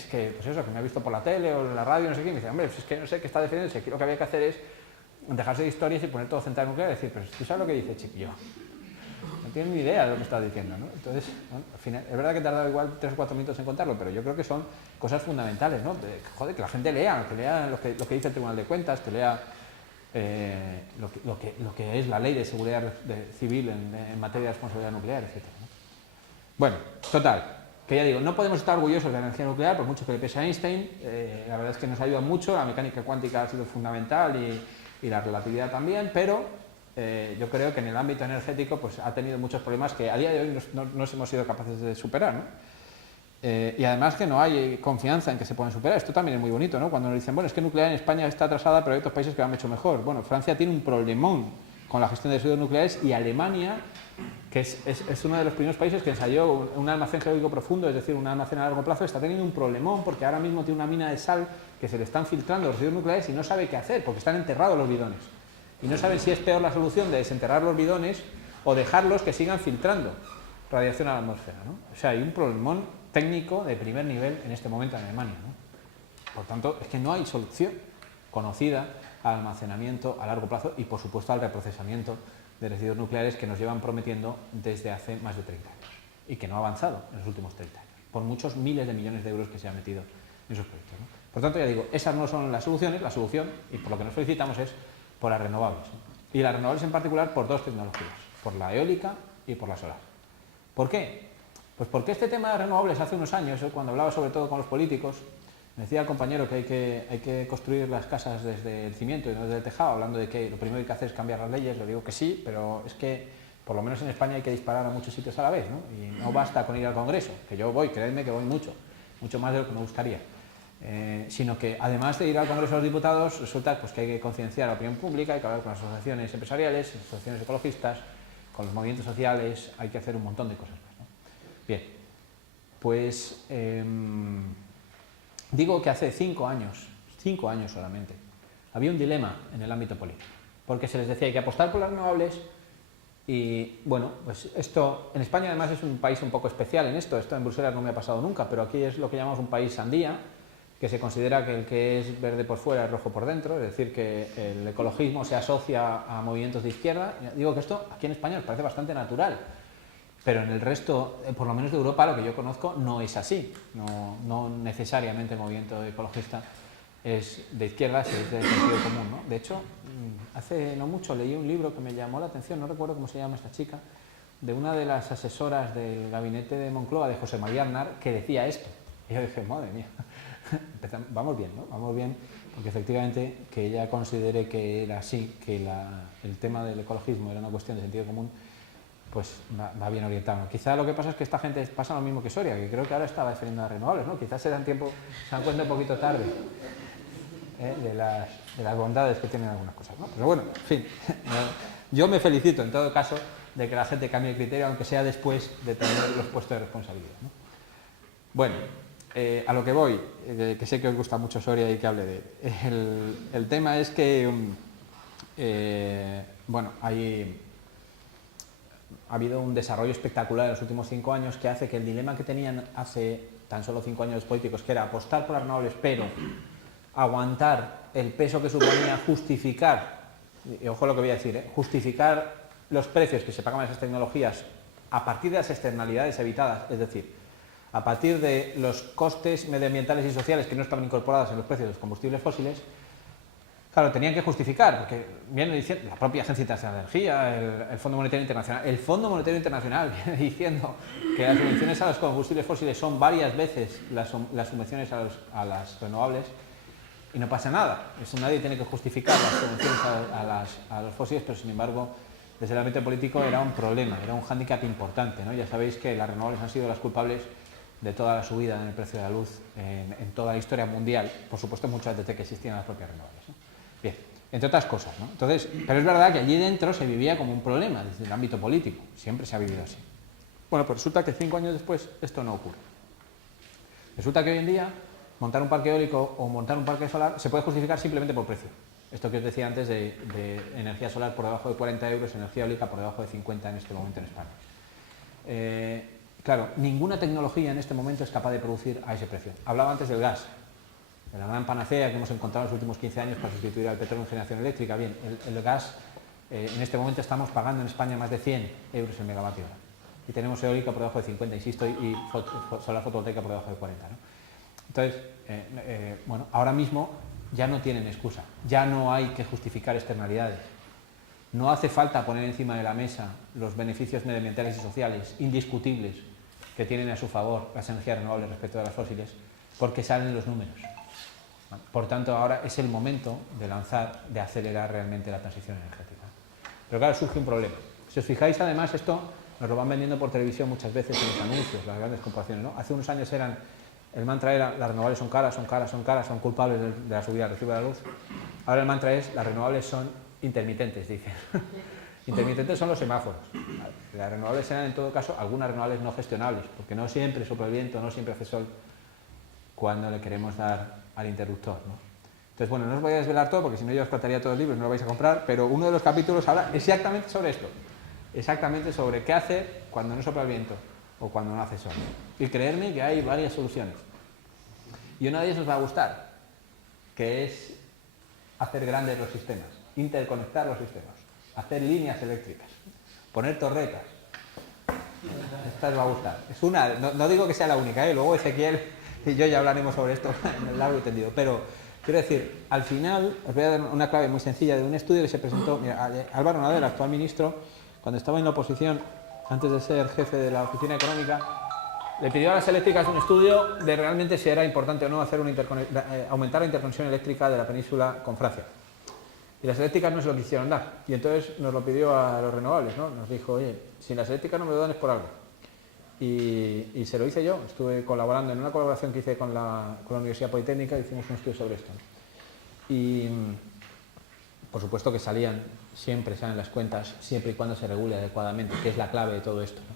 me ha visto por la tele o en la radio, no sé qué, y me dice, hombre, pues es que no sé qué está defendiendo, si aquí lo que había que hacer es dejarse de historias y poner todo central nuclear y decir, pero tú sabes lo que dice Chiquillo. No tienes ni idea de lo que estás diciendo, ¿no? Entonces, bueno, al final, es verdad que he tardado igual 3 o 4 minutos en contarlo, pero yo creo que son cosas fundamentales, ¿no? Joder, que la gente lea, lo que dice el Tribunal de Cuentas, que lea lo que es la ley de seguridad civil en materia de responsabilidad nuclear, etc., ¿no? Bueno, total, que ya digo, no podemos estar orgullosos de la energía nuclear, por mucho que le pese a Einstein, la verdad es que nos ayuda mucho, la mecánica cuántica ha sido fundamental y la relatividad también, pero yo creo que en el ámbito energético pues, ha tenido muchos problemas que a día de hoy no hemos sido capaces de superar, ¿no? Y además que no hay confianza en que se puedan superar. Esto también es muy bonito, ¿no? Cuando nos dicen, bueno, es que nuclear en España está atrasada, pero hay otros países que lo han hecho mejor. Bueno, Francia tiene un problemón con la gestión de residuos nucleares y Alemania, que es uno de los primeros países que ensayó un almacén geológico profundo, es decir, un almacén a largo plazo, está teniendo un problemón porque ahora mismo tiene una mina de sal que se le están filtrando los residuos nucleares y no sabe qué hacer porque están enterrados los bidones. Y no saben si es peor la solución de desenterrar los bidones o dejarlos que sigan filtrando radiación a la atmósfera, ¿no? O sea, hay un problemón técnico de primer nivel en este momento en Alemania, ¿no? Por tanto, es que no hay solución conocida al almacenamiento a largo plazo y, por supuesto, al reprocesamiento de residuos nucleares que nos llevan prometiendo desde hace más de 30 años y que no ha avanzado en los últimos 30 años, por muchos miles de millones de euros que se han metido en esos proyectos, ¿no? Por tanto, ya digo, esas no son las soluciones, la solución, y por lo que nos felicitamos, es por las renovables, ¿no? Y las renovables en particular por 2 tecnologías, por la eólica y por la solar. ¿Por qué? Pues porque este tema de renovables hace unos años, cuando hablaba sobre todo con los políticos, me decía el compañero que hay que construir las casas desde el cimiento y no desde el tejado, hablando de que lo primero que hay que hacer es cambiar las leyes. Yo digo que sí, pero es que por lo menos en España hay que disparar a muchos sitios a la vez, ¿no? Y no basta con ir al Congreso, que yo voy, creedme que voy mucho más de lo que me gustaría, sino que además de ir al Congreso de los Diputados, resulta pues, que hay que concienciar a la opinión pública, hay que hablar con las asociaciones empresariales, asociaciones ecologistas, con los movimientos sociales, hay que hacer un montón de cosas más, ¿no? Bien, pues digo que hace 5 años solamente, había un dilema en el ámbito político, porque se les decía hay que apostar por las renovables y, bueno, pues esto, en España además es un país un poco especial en esto en Bruselas no me ha pasado nunca, pero aquí es lo que llamamos un país sandía, que se considera que el que es verde por fuera es rojo por dentro, es decir, que el ecologismo se asocia a movimientos de izquierda. Digo que esto aquí en España nos parece bastante natural, pero en el resto, por lo menos de Europa, lo que yo conozco, no es así. No necesariamente el movimiento ecologista es de izquierda, si es de sentido común, ¿no? De hecho, hace no mucho leí un libro que me llamó la atención, no recuerdo cómo se llama esta chica, de una de las asesoras del gabinete de Moncloa, de José María Aznar, que decía esto. Y yo dije, madre mía, vamos bien, ¿no? Vamos bien, porque efectivamente que ella considere que era así, que el tema del ecologismo era una cuestión de sentido común, pues va bien orientado. Quizá lo que pasa es que esta gente pasa lo mismo que Soria, que creo que ahora estaba defendiendo las renovables, ¿no? Quizás se dan cuenta un poquito tarde de las bondades que tienen algunas cosas, ¿no? Pero bueno, en fin, yo me felicito en todo caso de que la gente cambie de criterio, aunque sea después de tener los puestos de responsabilidad, ¿no? Bueno, a lo que voy, que sé que os gusta mucho Soria y que hable de él. El tema es que, bueno, ha habido un desarrollo espectacular en los últimos 5 años que hace que el dilema que tenían hace tan solo 5 años los políticos, que era apostar por las renovables, pero aguantar el peso que suponía justificar, y ojo lo que voy a decir, justificar los precios que se pagaban esas tecnologías a partir de las externalidades evitadas, es decir, a partir de los costes medioambientales y sociales que no estaban incorporados en los precios de los combustibles fósiles. Claro, tenían que justificar, porque viene diciendo la propia Agencia Internacional de Energía, el Fondo Monetario Internacional viene diciendo que las subvenciones a los combustibles fósiles son varias veces las subvenciones a las renovables y no pasa nada. Eso nadie tiene que justificar las subvenciones a los fósiles, pero sin embargo, desde el ámbito político era un problema, era un hándicap importante, ¿no? Ya sabéis que las renovables han sido las culpables de toda la subida en el precio de la luz en toda la historia mundial, por supuesto muchas desde que existían las propias renovables, ¿no? Bien, entre otras cosas, ¿no? Entonces, pero es verdad que allí dentro se vivía como un problema desde el ámbito político, siempre se ha vivido así. Bueno, pues resulta que 5 años después esto no ocurre. Resulta que hoy en día montar un parque eólico o montar un parque solar se puede justificar simplemente por precio. Esto que os decía antes de energía solar por debajo de 40 euros, energía eólica por debajo de 50 en este momento en España. Claro, ninguna tecnología en este momento es capaz de producir a ese precio. Hablaba antes del gas. la gran panacea que hemos encontrado en los últimos 15 años para sustituir al petróleo en generación eléctrica. Bien, el gas, en este momento estamos pagando en España más de 100 euros el megavatio hora. Y tenemos eólica por debajo de 50, insisto, y solar fotovoltaica por debajo de 40, ¿no? Entonces, bueno, ahora mismo ya no tienen excusa, ya no hay que justificar externalidades. No hace falta poner encima de la mesa los beneficios medioambientales y sociales indiscutibles que tienen a su favor las energías renovables respecto a las fósiles, porque salen los números. Por tanto, ahora es el momento de acelerar realmente la transición energética. Pero claro, surge un problema. Si os fijáis, además, esto nos lo van vendiendo por televisión muchas veces en los anuncios, las grandes corporaciones, ¿no? Hace unos años el mantra era: las renovables son caras, son caras, son caras, son culpables de la subida del recibo de la luz. Ahora el mantra es: las renovables son intermitentes, dicen. Intermitentes son los semáforos. Las renovables serán, en todo caso, algunas renovables no gestionables, porque no siempre sopla el viento, no siempre hace sol cuando le queremos dar al interruptor, ¿no? Entonces, bueno, no os voy a desvelar todo, porque si no yo os contaría todos los libros, no lo vais a comprar, pero uno de los capítulos habla exactamente sobre esto, exactamente sobre qué hacer cuando no sopla el viento o cuando no hace sol. Y creedme que hay varias soluciones. Y una de ellas os va a gustar, que es hacer grandes los sistemas, interconectar los sistemas, hacer líneas eléctricas, poner torretas. Esta os va a gustar. Es una, no digo que sea la única, luego Ezequiel y yo ya hablaremos sobre esto en el largo y tendido, pero quiero decir, al final os voy a dar una clave muy sencilla de un estudio que se presentó. Mira, Álvaro Nader, actual ministro, cuando estaba en la oposición, antes de ser jefe de la oficina económica, le pidió a las eléctricas un estudio de realmente si era importante o no hacer aumentar la interconexión eléctrica de la península con Francia. Y las eléctricas no se lo quisieron dar. Y entonces nos lo pidió a los renovables, ¿no? Nos dijo: oye, si las eléctricas no me lo dan es por algo. Y se lo hice yo. Estuve colaborando en una colaboración que hice con la Universidad Politécnica, y hicimos un estudio sobre esto, ¿no? Y por supuesto que salen las cuentas siempre y cuando se regule adecuadamente, que es la clave de todo esto, ¿no?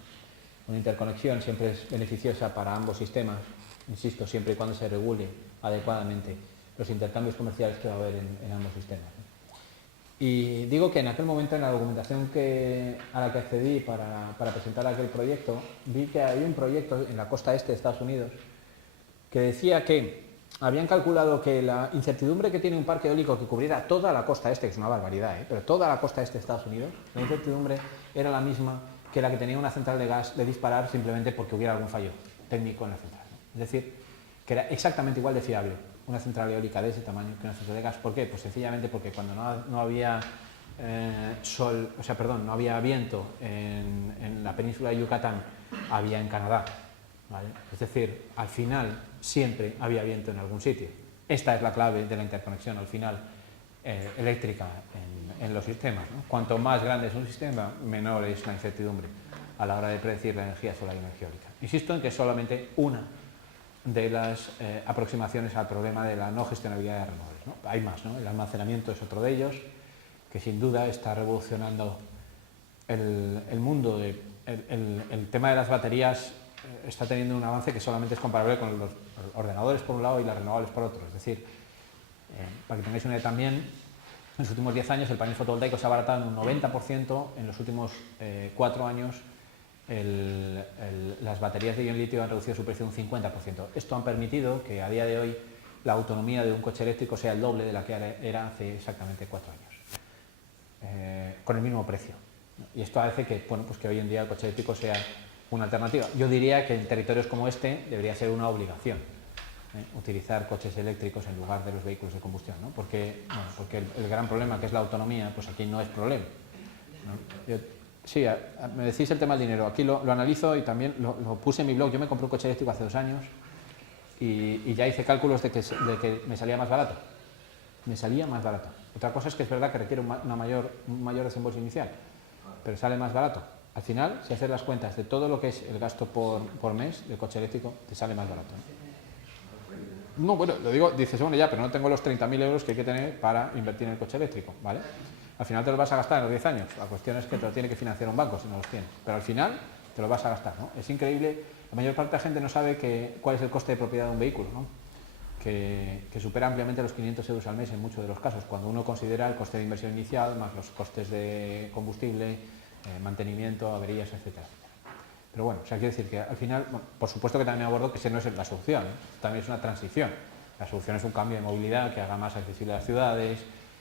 Una interconexión siempre es beneficiosa para ambos sistemas, insisto, siempre y cuando se regule adecuadamente los intercambios comerciales que va a haber en ambos sistemas, ¿no? Y digo que en aquel momento, en la documentación a la que accedí para presentar aquel proyecto, vi que había un proyecto en la costa este de Estados Unidos que decía que habían calculado que la incertidumbre que tiene un parque eólico que cubriera toda la costa este, que es una barbaridad, pero toda la costa este de Estados Unidos, la incertidumbre era la misma que la que tenía una central de gas de disparar simplemente porque hubiera algún fallo técnico en la central, ¿no? Es decir, que era exactamente igual de fiable una central eólica de ese tamaño que una central de gas. ¿Por qué? Pues sencillamente porque cuando no había no había viento en la península de Yucatán, había en Canadá, ¿vale? Es decir, al final siempre había viento en algún sitio. Esta es la clave de la interconexión, al final, eléctrica en los sistemas, ¿no? Cuanto más grande es un sistema, menor es la incertidumbre a la hora de predecir la energía solar y energía eólica. Insisto en que es solamente una de las aproximaciones al problema de la no gestionabilidad de renovables, ¿no? Hay más, ¿no? El almacenamiento es otro de ellos, que sin duda está revolucionando el mundo. El tema de las baterías está teniendo un avance que solamente es comparable con los ordenadores por un lado y las renovables por otro. Es decir, para que tengáis una idea también, en los últimos 10 años el panel fotovoltaico se ha abaratado en un 90%, en los últimos 4 años las baterías de ion litio han reducido su precio un 50%. Esto ha permitido que a día de hoy la autonomía de un coche eléctrico sea el doble de la que era hace exactamente 4 años, con el mismo precio. Y esto hace que, bueno, pues que hoy en día el coche eléctrico sea una alternativa. Yo diría que en territorios como este debería ser una obligación utilizar coches eléctricos en lugar de los vehículos de combustión, ¿no? Porque el gran problema, que es la autonomía, pues aquí no es problema, ¿no? Sí, me decís el tema del dinero. Aquí lo analizo y también lo puse en mi blog. Yo me compré un coche eléctrico hace 2 años y ya hice cálculos de que me salía más barato. Me salía más barato. Otra cosa es que es verdad que requiere un mayor desembolso inicial, pero sale más barato. Al final, si haces las cuentas de todo lo que es el gasto por mes de coche eléctrico, te sale más barato, ¿no? No, bueno, lo digo, dices, bueno, ya, pero no tengo los 30.000 euros que hay que tener para invertir en el coche eléctrico, ¿vale? Al final te lo vas a gastar en los 10 años. La cuestión es que te lo tiene que financiar un banco si no los tienes. Pero al final te lo vas a gastar, ¿no? Es increíble. La mayor parte de la gente no sabe cuál es el coste de propiedad de un vehículo, ¿no? Que supera ampliamente los 500 euros al mes en muchos de los casos, cuando uno considera el coste de inversión inicial, más los costes de combustible, mantenimiento, averías, etcétera. Pero bueno, o sea, quiero decir que al final, bueno, por supuesto que también abordo que ese no es la solución, ¿eh? También es una transición. La solución es un cambio de movilidad que haga más accesible a las ciudades,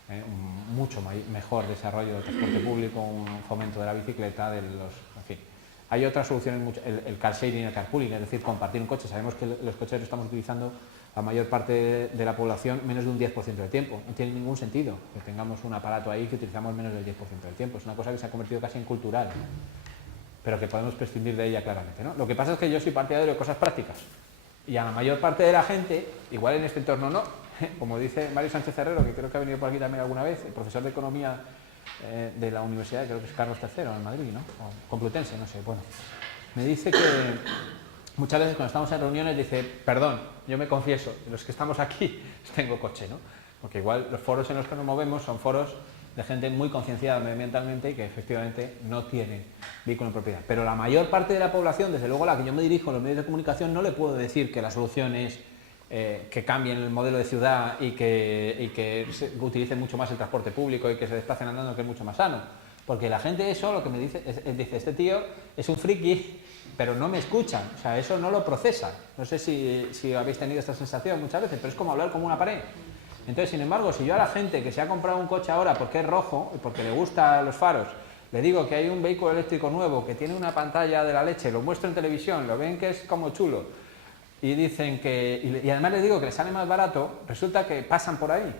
un mucho mejor desarrollo del transporte público, un fomento de la bicicleta, en fin. Hay otras soluciones, el car sharing y el carpooling, es decir, compartir un coche. Sabemos que los coches los estamos utilizando la mayor parte de la población menos de un 10% del tiempo. No tiene ningún sentido que tengamos un aparato ahí que utilizamos menos del 10% del tiempo. Es una cosa que se ha convertido casi en cultural, pero que podemos prescindir de ella claramente, ¿no? Lo que pasa es que yo soy partidario de cosas prácticas y a la mayor parte de la gente, igual en este entorno no, como dice Mario Sánchez Herrero, que creo que ha venido por aquí también alguna vez, el profesor de Economía de la Universidad, creo que es Carlos III en Madrid, ¿no? O Complutense, no sé, bueno. Me dice que muchas veces cuando estamos en reuniones dice, perdón, yo me confieso, los que estamos aquí tengo coche, ¿no? Porque igual los foros en los que nos movemos son foros de gente muy concienciada medioambientalmente y que efectivamente no tiene vehículo en propiedad. Pero la mayor parte de la población, desde luego a la que yo me dirijo en los medios de comunicación, no le puedo decir que la solución es que cambien el modelo de ciudad y que utilicen mucho más el transporte público y que se desplacen andando, que es mucho más sano. Porque la gente eso lo que me dice, dice, este tío es un friki, pero no me escuchan, o sea, eso no lo procesa. No sé si habéis tenido esta sensación muchas veces, pero es como hablar como una pared. Entonces, sin embargo, si yo a la gente que se ha comprado un coche ahora porque es rojo y porque le gustan los faros, le digo que hay un vehículo eléctrico nuevo que tiene una pantalla de la leche, lo muestro en televisión, lo ven que es como chulo, y dicen que, y además les digo que les sale más barato, resulta que pasan por ahí.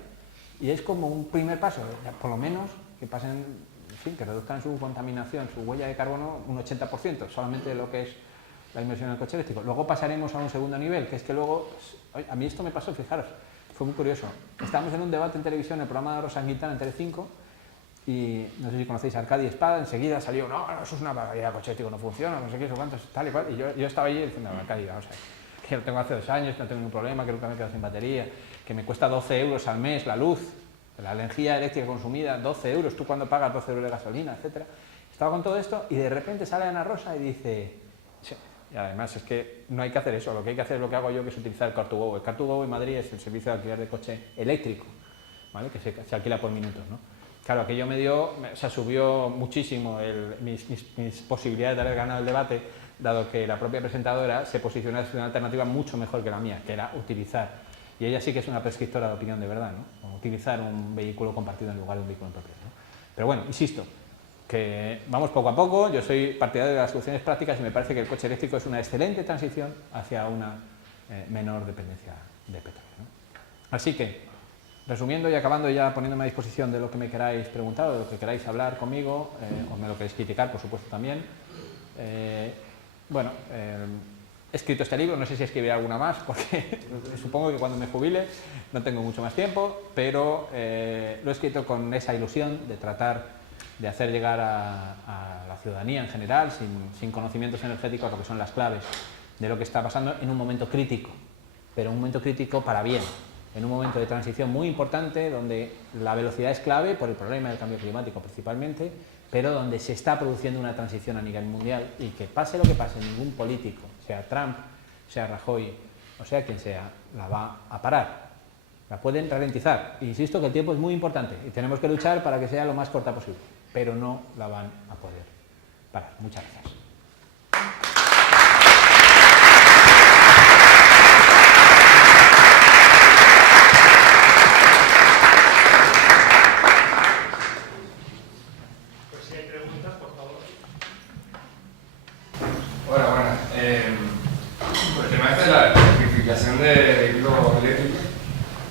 Y es como un primer paso, por lo menos que pasen, en fin, que reduzcan su contaminación, su huella de carbono un 80%, solamente de lo que es la inversión en el coche eléctrico. Luego pasaremos a un segundo nivel, que es que luego, a mí esto me pasó, fijaros, fue muy curioso. Estábamos en un debate en televisión, en el programa de Rosa Quintana en Telecinco, y no sé si conocéis a Arcadia Espada, enseguida salió, no, eso es una barbaridad, el coche eléctrico no funciona, no sé qué, eso cuántos, tal y cual, y yo estaba allí diciendo, Arcadia, vamos a ver, que lo tengo hace 2 años, que no tengo ningún problema, que nunca me he quedado sin batería, que me cuesta 12 euros al mes la luz, la energía eléctrica consumida, 12 euros, tú cuando pagas 12 euros de gasolina, etcétera. Estaba con todo esto y de repente sale Ana Rosa y dice, sí, y además es que no hay que hacer eso, lo que hay que hacer es lo que hago yo, que es utilizar el Car2Go. El Car2Go en Madrid es el servicio de alquiler de coche eléctrico, ¿vale? Que se alquila por minutos, ¿no? Claro, aquello me dio, o sea, subió muchísimo mis posibilidades de haber ganado el debate, dado que la propia presentadora se posicionó en una alternativa mucho mejor que la mía, que era utilizar, y ella sí que es una prescriptora de opinión de verdad, ¿no? Utilizar un vehículo compartido en lugar de un vehículo en propiedad, ¿no? Pero bueno, insisto, que vamos poco a poco, yo soy partidario de las soluciones prácticas y me parece que el coche eléctrico es una excelente transición hacia una menor dependencia de petróleo, ¿no? Así que, resumiendo y acabando ya poniéndome a disposición de lo que me queráis preguntar o de lo que queráis hablar conmigo, o me lo queréis criticar, por supuesto, también. Bueno, he escrito este libro, no sé si escribiré alguna más, porque supongo que cuando me jubile no tengo mucho más tiempo, pero lo he escrito con esa ilusión de tratar de hacer llegar a la ciudadanía en general, sin conocimientos energéticos, lo que son las claves de lo que está pasando en un momento crítico, pero un momento crítico para bien, en un momento de transición muy importante, donde la velocidad es clave por el problema del cambio climático principalmente, pero donde se está produciendo una transición a nivel mundial y que pase lo que pase, ningún político, sea Trump, sea Rajoy o sea quien sea, la va a parar. La pueden ralentizar. Insisto que el tiempo es muy importante y tenemos que luchar para que sea lo más corta posible, pero no la van a poder parar. Muchas gracias.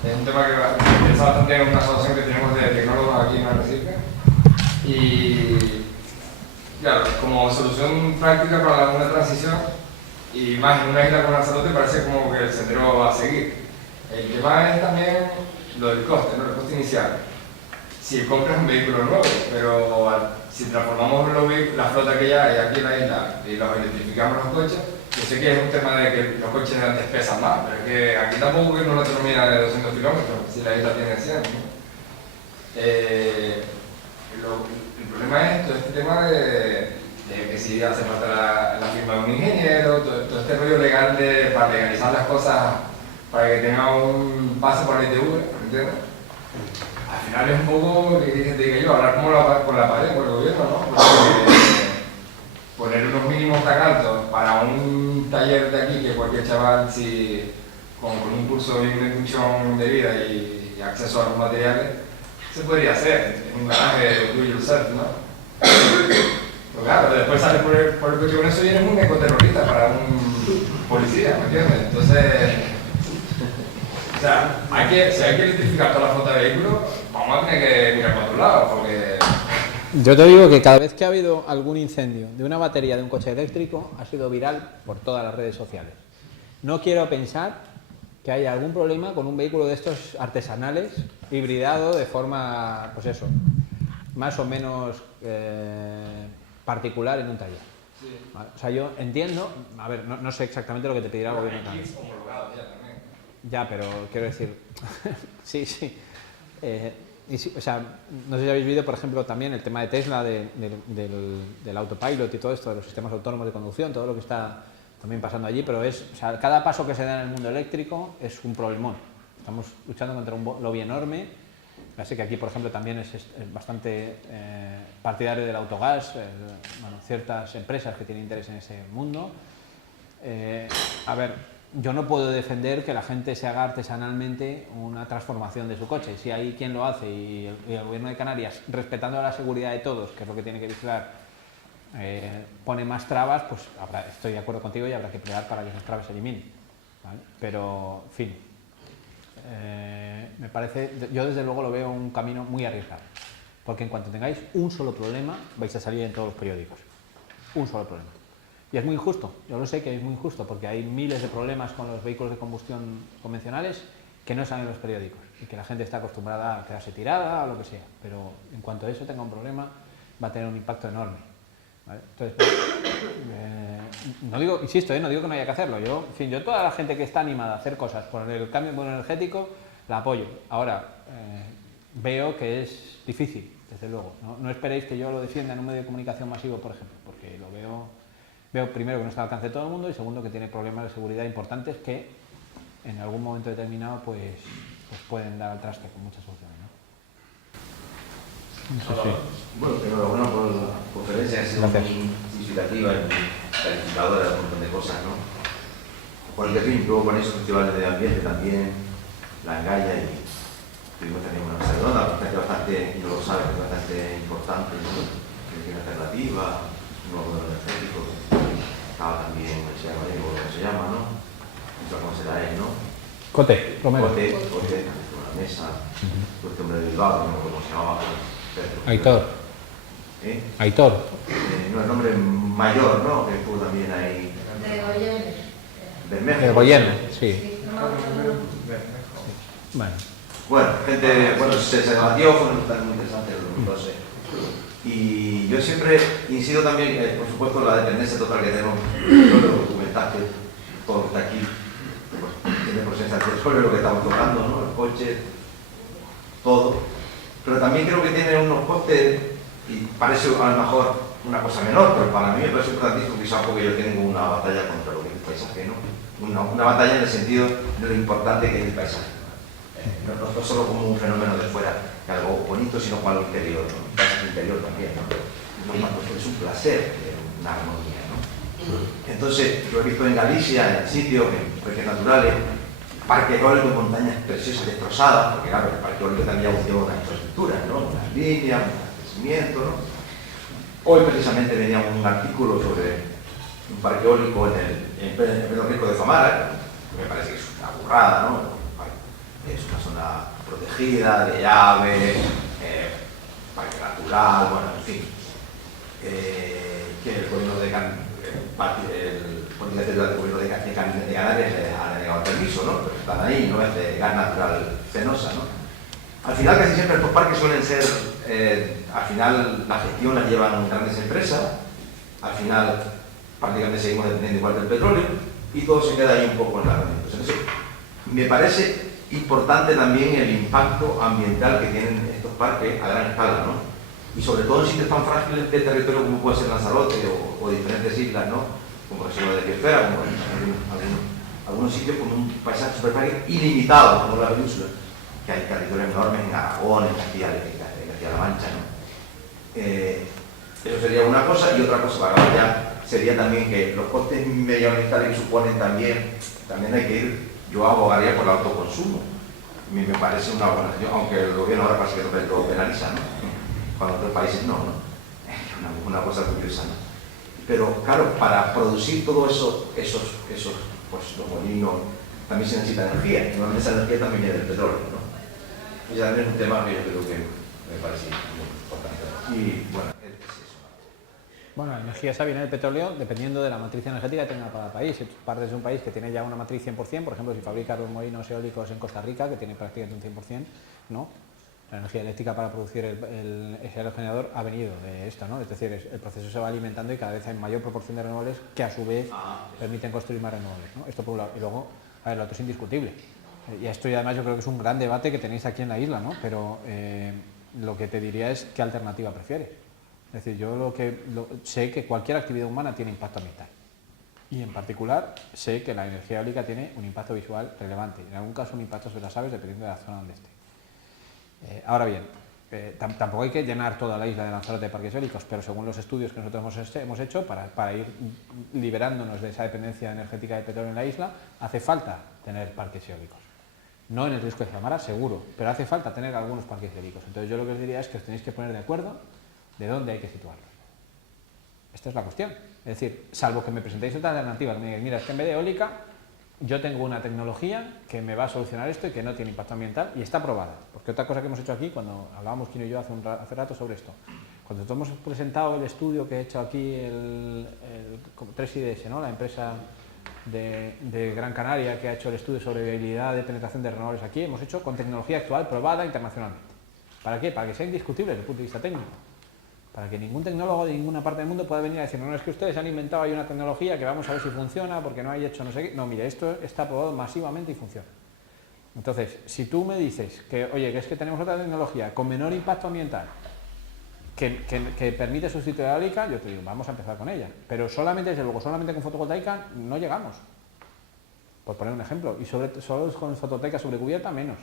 Es un tema que me interesa bastante en una asociación que tenemos de tecnólogos aquí en Arrecife. Y claro, como solución práctica para una transición y más en una isla con Lanzarote parece como que el sendero va a seguir. El tema es también lo del coste, ¿no? El coste inicial. Si compras un vehículo nuevo, pero si transformamos la flota que ya hay aquí en la isla y los electrificamos los coches, yo sé que es un tema de que los coches antes pesan más, pero es que aquí tampoco hay una autonomía de 200 kilómetros, si la isla tiene 100, ¿no? El problema es todo este tema de que si hace falta la firma de un ingeniero, todo este rollo legal para legalizar las cosas, para que tenga un paso por la ITV, ¿me entiendes? Al final es un poco, digo yo, hablar como con la pared, con el gobierno, ¿no? Porque poner unos mínimos tan altos para un taller de aquí que cualquier chaval, si con un curso bien de inducción de vida y acceso a los materiales, se podría hacer en un garaje do yourself, ¿no? Pero claro, después sale por el coche con eso y eres un ecoterrorista para un policía, ¿me entiendes? Entonces, o sea, si hay que electrificar toda la flota de vehículos, vamos a tener que mirar para otro lado, porque... Yo te digo que cada vez que ha habido algún incendio de una batería de un coche eléctrico ha sido viral por todas las redes sociales. No quiero pensar que haya algún problema con un vehículo de estos artesanales, hibridado de forma, pues eso, más o menos particular en un taller. Sí. ¿Vale? O sea, yo entiendo, a ver, no sé exactamente lo que te pedirá el gobierno también. Ya, pero quiero decir, sí. O sea, no sé si habéis visto, por ejemplo, también el tema de Tesla, del autopilot y todo esto, de los sistemas autónomos de conducción, todo lo que está también pasando allí, pero o sea, cada paso que se da en el mundo eléctrico es un problemón. Estamos luchando contra un lobby enorme. Así que aquí, por ejemplo, también es bastante partidario del autogás, bueno, ciertas empresas que tienen interés en ese mundo. A ver, yo no puedo defender que la gente se haga artesanalmente una transformación de su coche. Si hay quien lo hace y el gobierno de Canarias, respetando la seguridad de todos, que es lo que tiene que vigilar, pone más trabas, pues estoy de acuerdo contigo y habrá que pelear para que esas trabas se eliminen, ¿vale? Pero, en fin, me parece, yo desde luego lo veo un camino muy arriesgado, porque en cuanto tengáis un solo problema, vais a salir en todos los periódicos, un solo problema. Y es muy injusto, yo lo sé que es muy injusto, porque hay miles de problemas con los vehículos de combustión convencionales que no salen en los periódicos y que la gente está acostumbrada a quedarse tirada o lo que sea, pero en cuanto a eso tenga un problema, va a tener un impacto enorme. ¿Vale? Entonces, no digo, insisto, no digo que no haya que hacerlo. Yo, en fin, yo toda la gente que está animada a hacer cosas por el cambio energético, la apoyo. Ahora, veo que es difícil, desde luego. No esperéis que yo lo defienda en un medio de comunicación masivo, por ejemplo, porque lo veo primero que no está al alcance de todo el mundo y segundo que tiene problemas de seguridad importantes que en algún momento determinado pues pueden dar al traste con muchas soluciones, ¿no? Eso sí. Bueno, enhorabuena por la conferencia, ha sido muy significativa y clarificadora de un montón de cosas, ¿no? Por el que luego con esos festivales de ambiente también, la Engaya y tuvimos también una mesa redonda, bastante, y lo sabes, que es bastante importante, ¿no? Energía alternativa, un nuevo modelo energético, estaba también el señor Gallego, ¿cómo se llama, no? No sé cómo será él, ¿no? Cote, Romero. Cote, una mesa, este hombre de Bilbao, no sé cómo se llamaba, pero... Aitor. Aitor. No, el nombre mayor, ¿no? Que estuvo también ahí. Bermejo. El Goyerno, sí. Bueno, gente, se debatió, fue muy interesante el 2012. Y yo siempre incido también, por supuesto, en la dependencia total que tenemos. Yo lo documentaste, todo lo que está aquí, pues, tiene presencia sobre lo que estamos tocando, ¿no? El coche, todo. Pero también creo que tiene unos costes, y parece a lo mejor una cosa menor, pero para mí me parece importantísimo, quizás porque yo tengo una batalla contra lo que es el paisaje, ¿no? Una batalla en el sentido de lo importante que es el paisaje. No solo como un fenómeno de fuera, que algo bonito, sino como algo interior, ¿no? El paisaje interior también, ¿no? Es un placer, una armonía, ¿no? Entonces, yo he visto en Galicia, en sitios, en parques naturales, parques eólicos de montañas preciosas destrozadas, porque claro, el parque eólico también lleva unas infraestructuras, ¿no? Unas líneas, un abastecimiento, ¿no? Hoy precisamente venía un artículo sobre un parque eólico en el Rico de Famara, que me parece que es una burrada, ¿no? Es una zona protegida, de llaves, parque natural, bueno, en fin. Que el gobierno de Canarias ha denegado el permiso, ¿no? Pero están ahí, no es de gas natural Fenosa, ¿no? Al final casi siempre estos parques suelen ser, al final la gestión la llevan grandes empresas, al final prácticamente seguimos dependiendo igual del petróleo y todo se queda ahí un poco en la red. Entonces, me parece importante también el impacto ambiental que tienen estos parques a gran escala, ¿no? Y sobre todo en sitios tan frágiles de territorio como puede ser Lanzarote o diferentes islas, ¿no? Como el Sierra de Biosfera, como algunos sitios con un paisaje super frágil ilimitado, como la península, que hay territorios enormes en Aragón, en Castilla-La Mancha, ¿no? Eso sería una cosa, y otra cosa para acabar ya sería también que los costes medioambientales que suponen también hay que ir yo abogaría por el autoconsumo. A mí me parece una buena, aunque el gobierno ahora parece que lo penaliza, ¿no? Cuando otros países no. Es una cosa curiosa, ¿no? Pero claro, para producir todo eso, pues los molinos, también se necesita energía, y normalmente esa energía también viene del petróleo, ¿no? Y ya es un tema que yo creo que me parece muy importante. Y bueno, es eso. Bueno, la energía esa viene del petróleo dependiendo de la matriz energética que tenga cada país. Si partes de un país que tiene ya una matriz 100%, por ejemplo, si fabrica los molinos eólicos en Costa Rica, que tiene prácticamente un 100%, ¿no? La energía eléctrica para producir ese aerogenerador ha venido de esto, ¿no? Es decir, el proceso se va alimentando y cada vez hay mayor proporción de renovables que a su vez permiten construir más renovables, ¿no? Esto por un lado. Y luego, a ver, lo otro es indiscutible. Y esto y además yo creo que es un gran debate que tenéis aquí en la isla, ¿no? Pero lo que te diría es qué alternativa prefieres. Es decir, yo sé que cualquier actividad humana tiene impacto ambiental. Y en particular sé que la energía eólica tiene un impacto visual relevante. En algún caso un impacto sobre las aves dependiendo de la zona donde esté. Ahora bien, tampoco hay que llenar toda la isla de Lanzarote de parques eólicos, pero según los estudios que nosotros hemos hecho, para ir liberándonos de esa dependencia energética del petróleo en la isla, hace falta tener parques eólicos. No en el riesgo de Zamara, seguro, pero hace falta tener algunos parques eólicos. Entonces yo lo que os diría es que os tenéis que poner de acuerdo de dónde hay que situarlos. Esta es la cuestión. Es decir, salvo que me presentéis otra alternativa, que me digáis, mira, es que en vez de eólica, yo tengo una tecnología que me va a solucionar esto y que no tiene impacto ambiental y está probada. Porque otra cosa que hemos hecho aquí, cuando hablábamos Quino y yo hace rato sobre esto, cuando hemos presentado el estudio que he hecho aquí, el 3IDS, ¿no? La empresa de Gran Canaria que ha hecho el estudio sobre viabilidad de penetración de renovables aquí, hemos hecho con tecnología actual probada internacionalmente. ¿Para qué? Para que sea indiscutible desde el punto de vista técnico. Para que ningún tecnólogo de ninguna parte del mundo pueda venir a decir, no, es que ustedes han inventado ahí una tecnología que vamos a ver si funciona porque no hay hecho no sé qué. No, mire, esto está probado masivamente y funciona. Entonces, si tú me dices que, oye, que es que tenemos otra tecnología con menor impacto ambiental que permite sustituir a la eólica, yo te digo, vamos a empezar con ella. Pero solamente, desde luego, solamente con fotovoltaica no llegamos. Por poner un ejemplo. Y solo con fotovoltaica sobre cubierta, menos.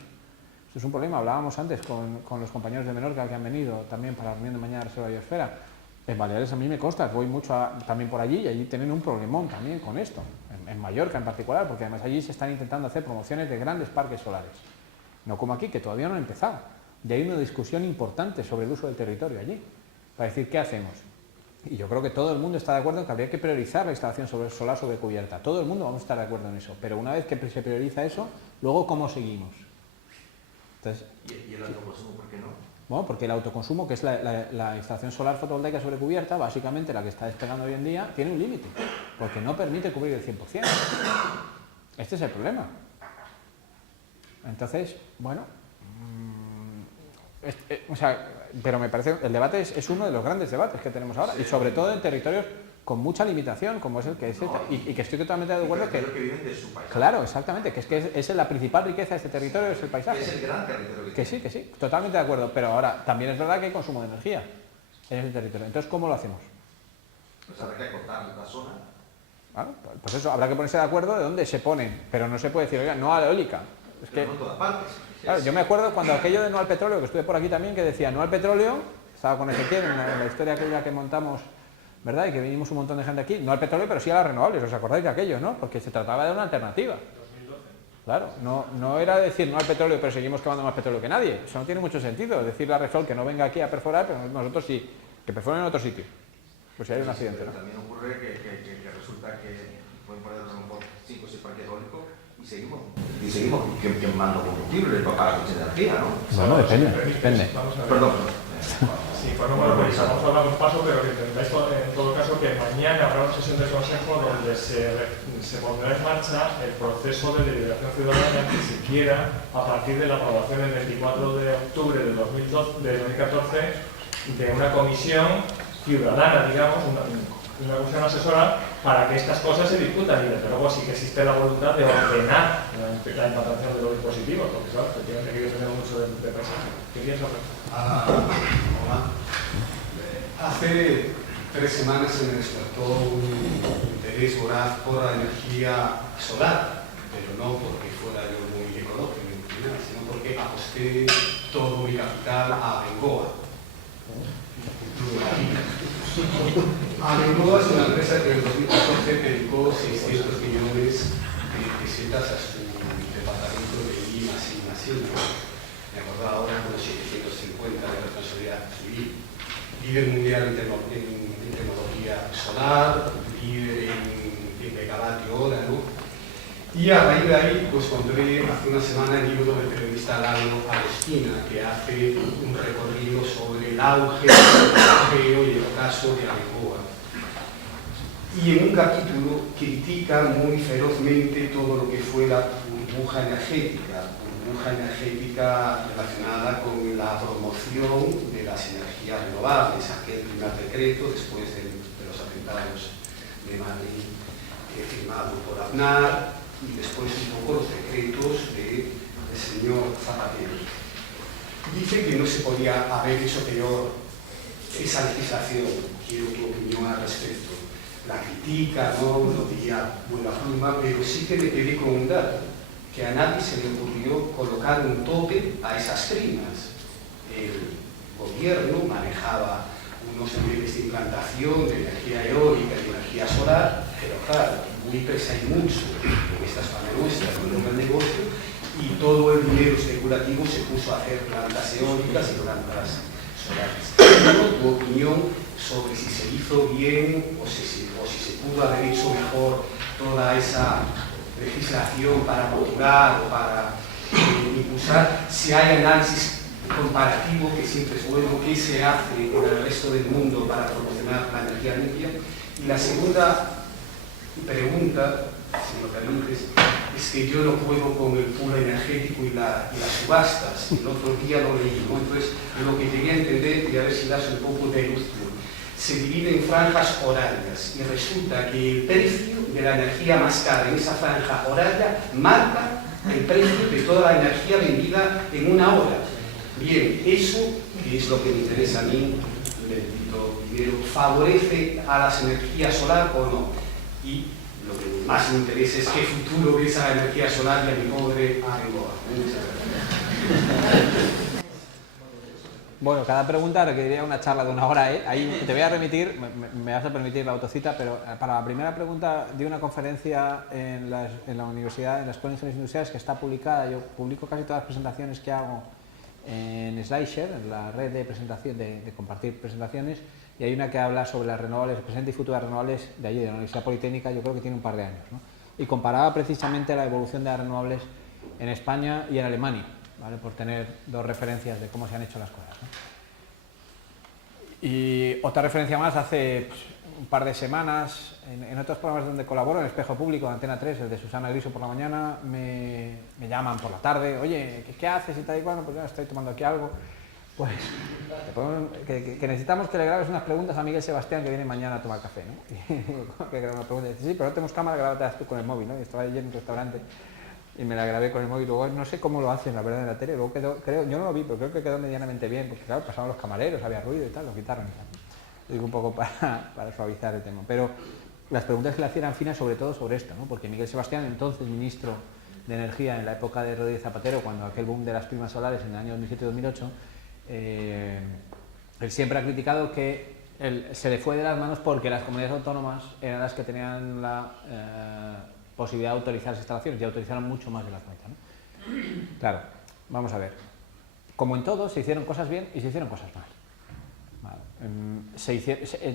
Esto es un problema. Hablábamos antes con los compañeros de Menorca que han venido también para la reunión de mañana de Reserva Biosfera. En Baleares a mí me consta, voy mucho también por allí y allí tienen un problemón también con esto. En Mallorca en particular, porque además allí se están intentando hacer promociones de grandes parques solares. No como aquí, que todavía no han empezado. Y hay una discusión importante sobre el uso del territorio allí, para decir qué hacemos. Y yo creo que todo el mundo está de acuerdo en que habría que priorizar la instalación solar sobre cubierta. Todo el mundo vamos a estar de acuerdo en eso. Pero una vez que se prioriza eso, luego ¿cómo seguimos? Entonces, ¿Y el autoconsumo por qué no? Bueno, porque el autoconsumo, que es la instalación solar fotovoltaica sobre cubierta, básicamente la que está despegando hoy en día, tiene un límite, porque no permite cubrir el 100%. Este es el problema. Entonces, bueno, pero me parece, el debate es uno de los grandes debates que tenemos ahora, y sobre todo en territorios con mucha limitación, como es el que es este, y que estoy totalmente de acuerdo que viven de su paisaje. Claro, exactamente, que es la principal riqueza de este territorio, es el paisaje. Es el gran territorio que sí, totalmente de acuerdo, pero ahora también es verdad que hay consumo de energía en ese territorio. Entonces, ¿cómo lo hacemos? Pues habrá que cortar la zona. Bueno, pues eso, habrá que ponerse de acuerdo de dónde se ponen, pero no se puede decir, oiga, no a la eólica. Es que, no en todas partes. Claro, yo me acuerdo cuando aquello de no al petróleo, que estuve por aquí también, que decía no al petróleo, estaba con Ezequiel en la historia aquella que montamos, ¿verdad? Y que vinimos un montón de gente aquí, no al petróleo, pero sí a las renovables, ¿os acordáis de aquello, no? Porque se trataba de una alternativa. 2012. Claro, no era decir no al petróleo, pero seguimos quemando más petróleo que nadie. Eso no tiene mucho sentido. Decirle a Repsol que no venga aquí a perforar, pero nosotros sí, que perforen en otro sitio. Pues si hay un accidente, ¿no? También ocurre que resulta que pueden poner a lo mejor 5 o 6 parques eólicos y seguimos quemando combustible para la energía, ¿no? Bueno, depende. Vamos a ver. Perdón. Sí, pues no monopolizamos, vamos a hablar un paso, pero que entendáis en todo caso que mañana habrá una sesión de consejo donde se pondrá en marcha el proceso de deliberación ciudadana que se quiera a partir de la aprobación el 24 de octubre de 2014 de una comisión ciudadana, digamos, una comisión asesora para que estas cosas se discutan y desde luego sí que existe la voluntad de ordenar la implantación de los dispositivos, porque claro, efectivamente que depende mucho del paisaje. ¿Qué piensas? Hola. Hace 3 semanas se me despertó un interés voraz por la energía solar, pero no porque fuera yo muy ecológico, sino porque aposté todo mi capital a Abengoa. Abengoa es una empresa que en 2014 dedicó 600 millones presentas a su departamento de Lima Asignación. Me acordaba ahora con los 750 de responsabilidad civil. Líder mundial en tecnología solar, líder en megavatio hora, ¿no? Y a raíz de ahí, pues encontré hace una semana el libro del periodista Lalo Agostina, que hace un recorrido sobre el auge del apogeo y el ocaso de Alcoa. Y en un capítulo critica muy ferozmente todo lo que fue la burbuja energética relacionada con la promoción de las energías renovables, aquel primer decreto después de los atentados de Madrid firmado por Aznar, y después un poco los decretos del señor Zapatero. Dice que no se podía haber hecho peor esa legislación. Quiero tu opinión al respecto. La critica, no lo diría buena pluma, pero sí que me quedé con un dato, que a nadie se le ocurrió colocar un tope a esas primas. El gobierno manejaba unos niveles de implantación de energía eólica y de energía solar, pero claro, muy pesa y mucho en estas nuestras, en el negocio, y todo el dinero especulativo se puso a hacer plantas eólicas y plantas solares. Tu opinión sobre si se hizo bien o si se pudo haber hecho mejor toda esa legislación para motivar o para impulsar, si hay análisis comparativo, que siempre es bueno, qué se hace en el resto del mundo para promocionar la energía limpia. Y la segunda pregunta, si me permites, es que yo no puedo con el pool energético y las subastas. El otro día lo leí, ¿no? Entonces, lo que quería entender, y a ver si das un poco de luz, se divide en franjas horarias y resulta que el precio de la energía más cara en esa franja horaria marca el precio de toda la energía vendida en una hora. Bien, eso, que es lo que me interesa a mí, bendito dinero, ¿favorece a las energías solar o no? Y lo que más me interesa es qué futuro ves a la energía solar y a mi pobre Abengoa. Muchas gracias. Bueno, cada pregunta requeriría una charla de una hora, ¿eh? Ahí te voy a remitir, me vas a permitir la autocita, pero para la primera pregunta di una conferencia en la universidad, en la Escuela de Ingenieros Industriales, que está publicada. Yo publico casi todas las presentaciones que hago en SlideShare, en la red de presentación, de compartir presentaciones, y hay una que habla sobre las renovables, presente y futuras renovables de allí, de la Universidad Politécnica. Yo creo que tiene un par de años, ¿no? Y comparaba precisamente la evolución de las renovables en España y en Alemania, ¿vale? Por tener dos referencias de cómo se han hecho las cosas, ¿no? Y otra referencia más, hace un par de semanas, en otros programas donde colaboro, en Espejo Público, de Antena 3, el de Susana Griso por la mañana, me llaman por la tarde, oye, ¿qué haces? Y tal y cual, pues ya estoy tomando aquí algo. Pues que necesitamos que le grabes unas preguntas a Miguel Sebastián, que viene mañana a tomar café, ¿no? Y que grabe una pregunta, y dice, sí, pero no tenemos cámara, grábatelas tú con el móvil, ¿no? Y estaba allí en un restaurante y me la grabé con el móvil. Luego no sé cómo lo hacen, la verdad, en la tele. Luego quedó, creo, yo no lo vi, pero creo que quedó medianamente bien, porque claro, pasaban los camareros, había ruido y tal, lo quitaron. Lo digo un poco para suavizar el tema. Pero las preguntas que le hacían finas sobre todo sobre esto, ¿no? Porque Miguel Sebastián, entonces ministro de Energía en la época de Rodríguez Zapatero, cuando aquel boom de las primas solares en el año 2007-2008, él siempre ha criticado que se le fue de las manos porque las comunidades autónomas eran las que tenían la posibilidad de autorizar las instalaciones, y autorizaron mucho más de la cuenta, ¿no? Claro, vamos a ver. Como en todo, se hicieron cosas bien y se hicieron cosas mal. Vale.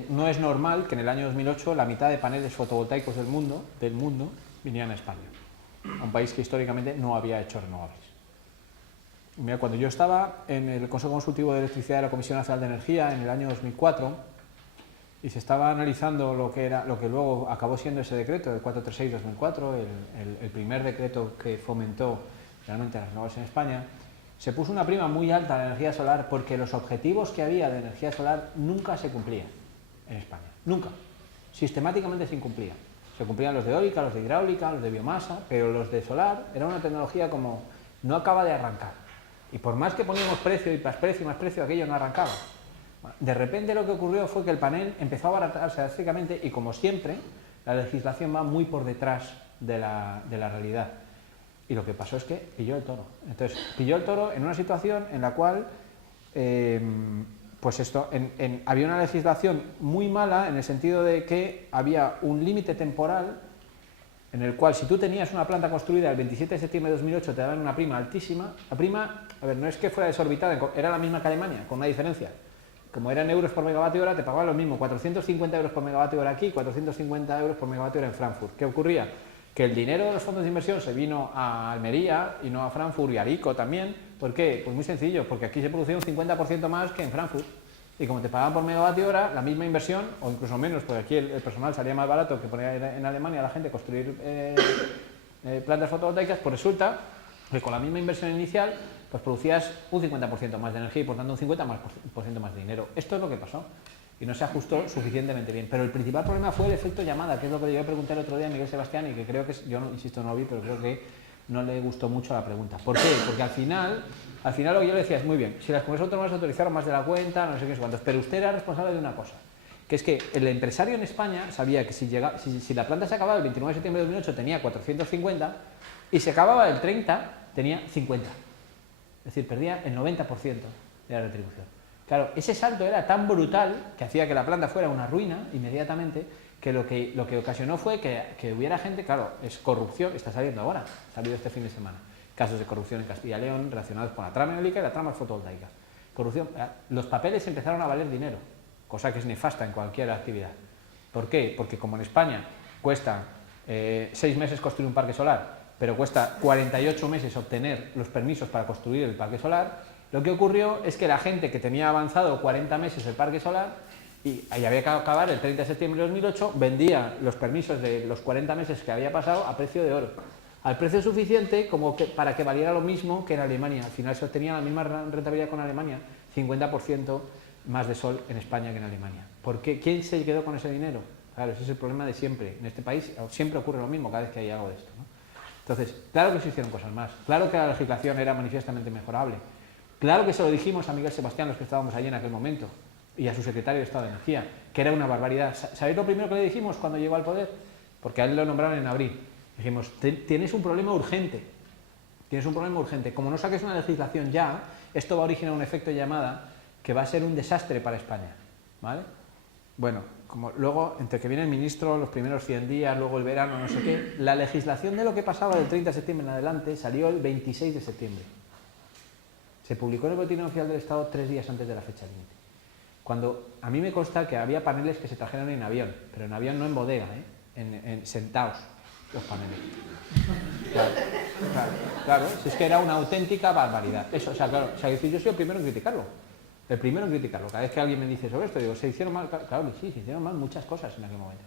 No es normal que en el año 2008 la mitad de paneles fotovoltaicos del mundo vinieran a España, a un país que históricamente no había hecho renovables. Mira, cuando yo estaba en el Consejo Consultivo de Electricidad de la Comisión Nacional de Energía en el año 2004, y se estaba analizando lo que luego acabó siendo ese decreto, el 436-2004, el primer decreto que fomentó realmente las renovables en España, se puso una prima muy alta a la energía solar porque los objetivos que había de energía solar nunca se cumplían en España. Nunca. Sistemáticamente se incumplían. Se cumplían los de eólica, los de hidráulica, los de biomasa, pero los de solar era una tecnología como no acaba de arrancar. Y por más que poníamos precio y más precio, aquello no arrancaba. De repente lo que ocurrió fue que el panel empezó a abaratarse drásticamente y, como siempre, la legislación va muy por detrás de la realidad. Y lo que pasó es que pilló el toro. Entonces, pilló el toro en una situación en la cual pues había una legislación muy mala, en el sentido de que había un límite temporal en el cual si tú tenías una planta construida el 27 de septiembre de 2008 te daban una prima altísima. La prima, a ver, no es que fuera desorbitada, era la misma que Alemania, con una diferencia. Como eran euros por megavatio hora, te pagaban lo mismo, 450 euros por megavatio hora aquí, 450 euros por megavatio hora en Frankfurt. ¿Qué ocurría? Que el dinero de los fondos de inversión se vino a Almería y no a Frankfurt y a Arico también. ¿Por qué? Pues muy sencillo, porque aquí se producía un 50% más que en Frankfurt. Y como te pagaban por megavatio hora, la misma inversión, o incluso menos, porque aquí el personal salía más barato que poner en Alemania a la gente construir plantas fotovoltaicas, pues resulta que con la misma inversión inicial pues producías un 50% más de energía y por tanto un 50% más de dinero. Esto es lo que pasó y no se ajustó suficientemente bien. Pero el principal problema fue el efecto llamada, que es lo que yo pregunté el otro día a Miguel Sebastián y que creo que, yo no, insisto, no lo vi, pero creo que no le gustó mucho la pregunta. ¿Por qué? Porque al final lo que yo le decía es, muy bien, si las comunidades autónomas autorizaron más de la cuenta, no sé qué, cuántos, pero usted era responsable de una cosa, que es que el empresario en España sabía que si la planta se acababa el 29 de septiembre de 2008 tenía 450 y se acababa el 30 tenía 50. Es decir, perdía el 90% de la retribución. Claro, ese salto era tan brutal que hacía que la planta fuera una ruina inmediatamente, que lo que ocasionó fue que hubiera gente, claro, es corrupción, está saliendo ahora, ha salido este fin de semana, casos de corrupción en Castilla y León relacionados con la trama eólica y la trama fotovoltaica. Corrupción, los papeles empezaron a valer dinero, cosa que es nefasta en cualquier actividad. ¿Por qué? Porque como en España cuesta 6 meses construir un parque solar, pero cuesta 48 meses obtener los permisos para construir el parque solar, lo que ocurrió es que la gente que tenía avanzado 40 meses el parque solar y había que acabar el 30 de septiembre de 2008, vendía los permisos de los 40 meses que había pasado a precio de oro, al precio suficiente como que, para que valiera lo mismo que en Alemania. Al final se obtenía la misma rentabilidad con Alemania, 50% más de sol en España que en Alemania. ¿Por qué? ¿Quién se quedó con ese dinero? Claro, ese es el problema de siempre. En este país siempre ocurre lo mismo cada vez que hay algo de esto, ¿no? Entonces, claro que se hicieron cosas más, claro que la legislación era manifiestamente mejorable, claro que se lo dijimos a Miguel Sebastián, los que estábamos allí en aquel momento, y a su secretario de Estado de Energía, que era una barbaridad. ¿Sabéis lo primero que le dijimos cuando llegó al poder? Porque a él lo nombraron en abril. Dijimos, tienes un problema urgente, como no saques una legislación ya, esto va a originar un efecto de llamada que va a ser un desastre para España, ¿vale? Bueno, como luego, entre que viene el ministro, los primeros 100 días, luego el verano, no sé qué, la legislación de lo que pasaba del 30 de septiembre en adelante salió el 26 de septiembre. Se publicó en el Boletín Oficial del Estado 3 días antes de la fecha límite. Cuando a mí me consta que había paneles que se trajeron en avión, pero en avión no en bodega, sentados los paneles. Claro, si es que era una auténtica barbaridad. Eso, o sea, claro, yo soy el primero en criticarlo. Cada vez que alguien me dice sobre esto, digo, se hicieron mal, claro que sí, se hicieron mal muchas cosas en aquel momento.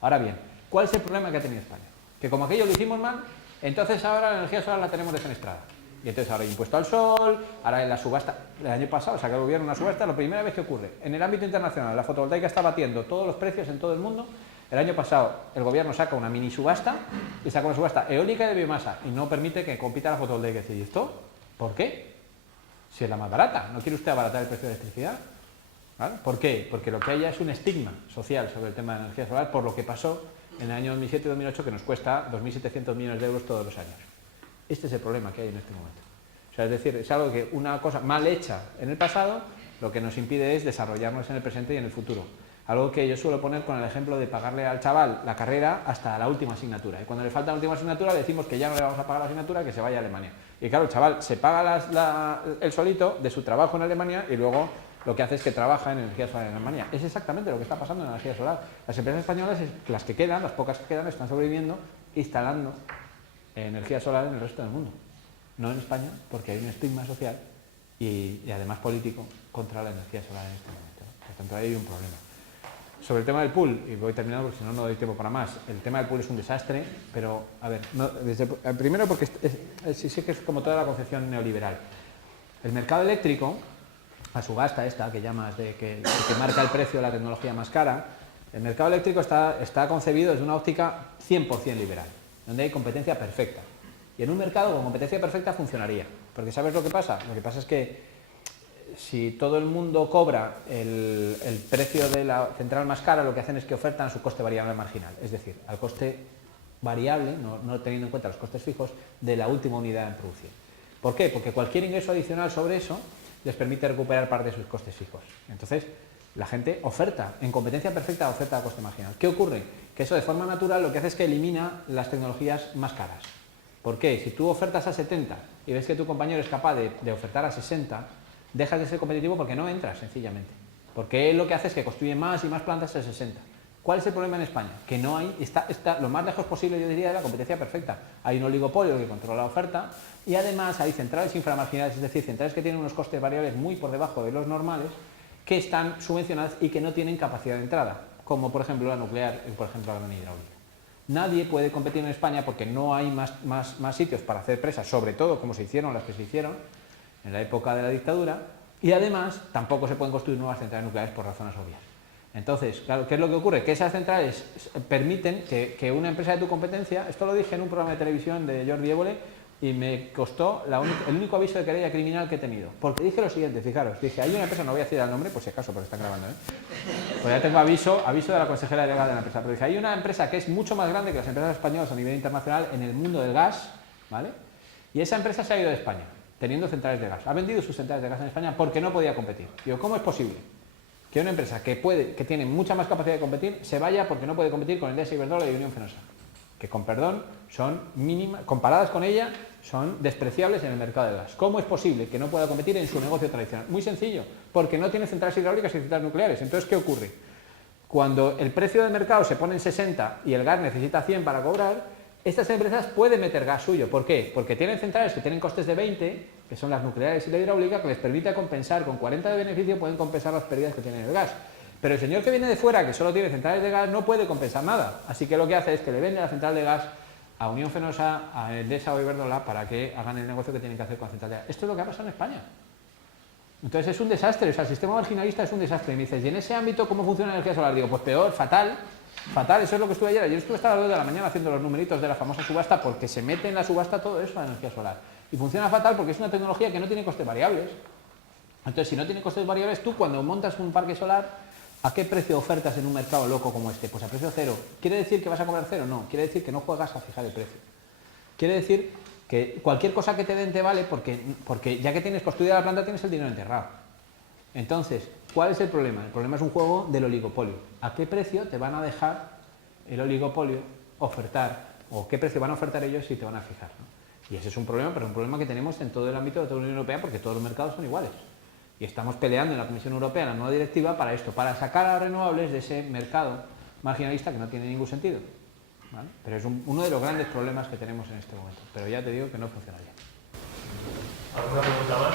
Ahora bien, ¿cuál es el problema que ha tenido España? Que como aquello lo hicimos mal, entonces ahora la energía solar la tenemos defenestrada. Y entonces ahora hay impuesto al sol, ahora en la subasta, el año pasado sacó el gobierno una subasta, la primera vez que ocurre. En el ámbito internacional, la fotovoltaica está batiendo todos los precios en todo el mundo. El año pasado el gobierno saca una mini subasta y saca una subasta eólica y de biomasa y no permite que compita la fotovoltaica. ¿Y esto? ¿Por qué? Si es la más barata, ¿no quiere usted abaratar el precio de la electricidad? ¿Vale? ¿Por qué? Porque lo que hay ya es un estigma social sobre el tema de la energía solar por lo que pasó en el año 2007 y 2008 que nos cuesta 2.700 millones de euros todos los años. Este es el problema que hay en este momento. O sea, es decir, es algo que una cosa mal hecha en el pasado lo que nos impide es desarrollarnos en el presente y en el futuro. Algo que yo suelo poner con el ejemplo de pagarle al chaval la carrera hasta la última asignatura. Y cuando le falta la última asignatura le decimos que ya no le vamos a pagar la asignatura, que se vaya a Alemania. Y claro, el chaval se paga el solito de su trabajo en Alemania y luego lo que hace es que trabaja en energía solar en Alemania. Es exactamente lo que está pasando en la energía solar. Las empresas españolas, las que quedan, las pocas que quedan, están sobreviviendo instalando energía solar en el resto del mundo. No en España, porque hay un estigma social y además político contra la energía solar en este momento, ¿no? Por tanto, ahí hay un problema. Sobre el tema del pool, y voy terminando porque si no, no doy tiempo para más. El tema del pool es un desastre, pero, a ver, primero porque sí que es como toda la concepción neoliberal. El mercado eléctrico, la subasta esta que llamas de que marca el precio de la tecnología más cara, el mercado eléctrico está concebido desde una óptica 100% liberal, donde hay competencia perfecta. Y en un mercado con competencia perfecta funcionaría. Porque ¿sabes lo que pasa? Lo que pasa es que si todo el mundo cobra el precio de la central más cara, lo que hacen es que ofertan su coste variable marginal, es decir, al coste variable, no teniendo en cuenta los costes fijos, de la última unidad en producción. ¿Por qué? Porque cualquier ingreso adicional sobre eso les permite recuperar parte de sus costes fijos. Entonces, la gente oferta, en competencia perfecta, oferta a coste marginal. ¿Qué ocurre? que eso de forma natural lo que hace es que elimina las tecnologías más caras. ¿Por qué? Si tú ofertas a 70 y ves que tu compañero es capaz de ofertar a 60, dejas de ser competitivo porque no entras, sencillamente. Porque él lo que hace es que construye más y más plantas a 60. ¿Cuál es el problema en España? Que no hay, está lo más lejos posible, yo diría, de la competencia perfecta. Hay un oligopolio que controla la oferta y además hay centrales inframarginales, es decir, centrales que tienen unos costes variables muy por debajo de los normales, que están subvencionadas y que no tienen capacidad de entrada, como por ejemplo la nuclear y por ejemplo la gran hidráulica. Nadie puede competir en España porque no hay más sitios para hacer presas, sobre todo como se hicieron las que se hicieron en la época de la dictadura, y además tampoco se pueden construir nuevas centrales nucleares por razones obvias. Entonces, claro, ¿qué es lo que ocurre? Que esas centrales permiten que una empresa de tu competencia, esto lo dije en un programa de televisión de Jordi Évole y me costó el único aviso de querella criminal que he tenido. Porque dije lo siguiente, fijaros, dije, hay una empresa, no voy a decir el nombre por si acaso, porque están grabando, pues ya tengo aviso de la consejera delegada de la empresa, pero dije, hay una empresa que es mucho más grande que las empresas españolas a nivel internacional en el mundo del gas, ¿vale? Y esa empresa se ha ido de España, teniendo centrales de gas. Ha vendido sus centrales de gas en España porque no podía competir. Digo, ¿cómo es posible que una empresa que tiene mucha más capacidad de competir se vaya porque no puede competir con Endesa, Iberdrola y Unión Fenosa? Que con perdón son mínimas, comparadas con ella, son despreciables en el mercado de gas. ¿Cómo es posible que no pueda competir en su negocio tradicional? Muy sencillo, porque no tiene centrales hidráulicas y centrales nucleares. Entonces, ¿qué ocurre? Cuando el precio del mercado se pone en 60 y el gas necesita 100 para cobrar, estas empresas pueden meter gas suyo. ¿Por qué? Porque tienen centrales que tienen costes de 20, que son las nucleares y la hidráulica, que les permite compensar, con 40 de beneficio pueden compensar las pérdidas que tienen el gas. Pero el señor que viene de fuera, que solo tiene centrales de gas, no puede compensar nada. Así que lo que hace es que le vende la central de gas a Unión Fenosa, a Endesa o Iberdrola para que hagan el negocio que tienen que hacer con la central de gas. Esto es lo que ha pasado en España. Entonces es un desastre, o sea, el sistema marginalista es un desastre. Y me dices, ¿y en ese ámbito cómo funciona la energía solar? Digo, pues peor, fatal, eso es lo que estuve ayer. Ayer estuve hasta las 2 de la mañana haciendo los numeritos de la famosa subasta porque se mete en la subasta todo eso, la energía solar. Y funciona fatal porque es una tecnología que no tiene costes variables. Entonces, si no tiene costes variables, tú cuando montas un parque solar, ¿a qué precio ofertas en un mercado loco como este? Pues a precio cero. ¿Quiere decir que vas a cobrar cero? No, quiere decir que no juegas a fijar el precio. Quiere decir que cualquier cosa que te den te vale porque ya que tienes construida la planta tienes el dinero enterrado. Entonces, ¿cuál es el problema? El problema es un juego del oligopolio. ¿A qué precio te van a dejar el oligopolio ofertar? ¿O qué precio van a ofertar ellos si te van a fijar? ¿No? Y ese es un problema, pero un problema que tenemos en todo el ámbito de toda la Unión Europea porque todos los mercados son iguales. Y estamos peleando en la Comisión Europea, en la nueva directiva, para esto, para sacar a las renovables de ese mercado marginalista que no tiene ningún sentido. ¿Vale? Pero es uno de los grandes problemas que tenemos en este momento. Pero ya te digo que no funciona bien. ¿Alguna pregunta más?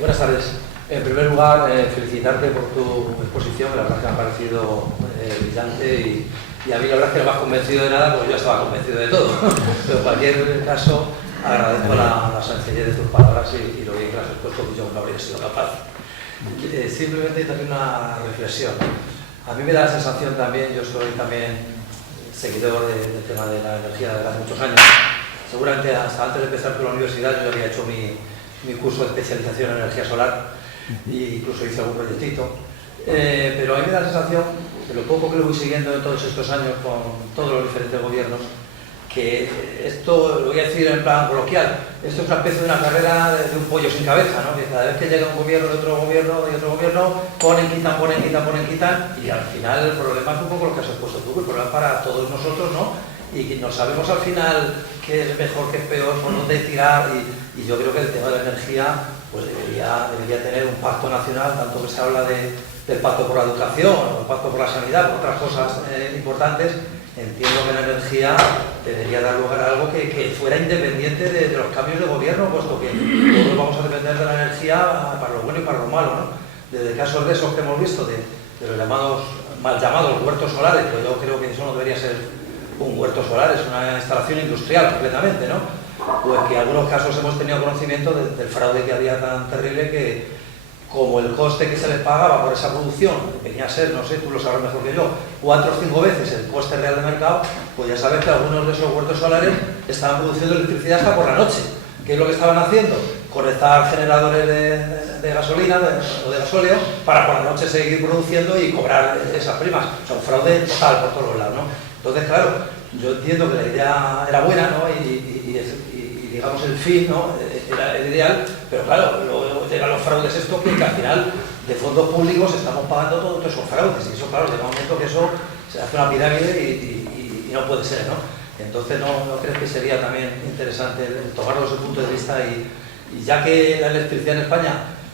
Buenas tardes. En primer lugar, felicitarte por tu exposición, la verdad que me ha parecido brillante y a mí la verdad es que no me has convencido de nada, porque yo estaba convencido de todo. Pero en cualquier caso, agradezco la sencillez de tus palabras y lo bien que las has expuesto, que yo no habría sido capaz. Simplemente también una reflexión. A mí me da la sensación también, yo soy también seguidor del tema de la energía desde hace muchos años. Seguramente hasta antes de empezar con la universidad yo ya había hecho mi curso de especialización en energía solar e incluso hice algún proyectito. Pero a mí me da la sensación, de lo poco que lo voy siguiendo en todos estos años con todos los diferentes gobiernos, que esto, lo voy a decir en plan coloquial, esto es una especie de una carrera de un pollo sin cabeza, ¿no? Que cada vez que llega un gobierno de otro gobierno y otro gobierno, ponen, quitan, y al final el problema es un poco lo que has expuesto tú, el problema es para todos nosotros, ¿no? Y que no sabemos al final qué es mejor, qué es peor, por dónde tirar, y yo creo que el tema de la energía pues debería tener un pacto nacional, tanto que se habla del pacto por la educación, o el pacto por la sanidad, por otras cosas importantes. Entiendo que la energía debería dar lugar a algo que fuera independiente de los cambios de gobierno, puesto que todos vamos a depender de la energía para lo bueno y para lo malo, ¿no? Desde casos de esos que hemos visto, de los mal llamados huertos solares, pero yo creo que eso no debería ser un huerto solar, es una instalación industrial completamente, ¿no? Pues que en algunos casos hemos tenido conocimiento del fraude que había tan terrible que, como el coste que se les pagaba por esa producción venía a ser, no sé, tú lo sabrás mejor que yo, 4 o 5 veces el coste real de mercado, pues ya sabes que algunos de esos huertos solares estaban produciendo electricidad hasta por la noche. ¿Qué es lo que estaban haciendo? Conectar generadores de gasolina o de gasóleo para por la noche seguir produciendo y cobrar esas primas. O sea, un fraude total por todos lados, ¿no? Entonces, claro, yo entiendo que la idea era buena, ¿no? Y digamos el fin, ¿no? Era el ideal, pero claro, luego llegan los fraudes estos que al final de fondos públicos estamos pagando todos esos fraudes. Y eso, claro, llega un momento que eso se hace una pirámide y no puede ser, ¿no? Entonces, ¿no crees que sería también interesante tomarlo desde el punto de vista y ya que la electricidad en España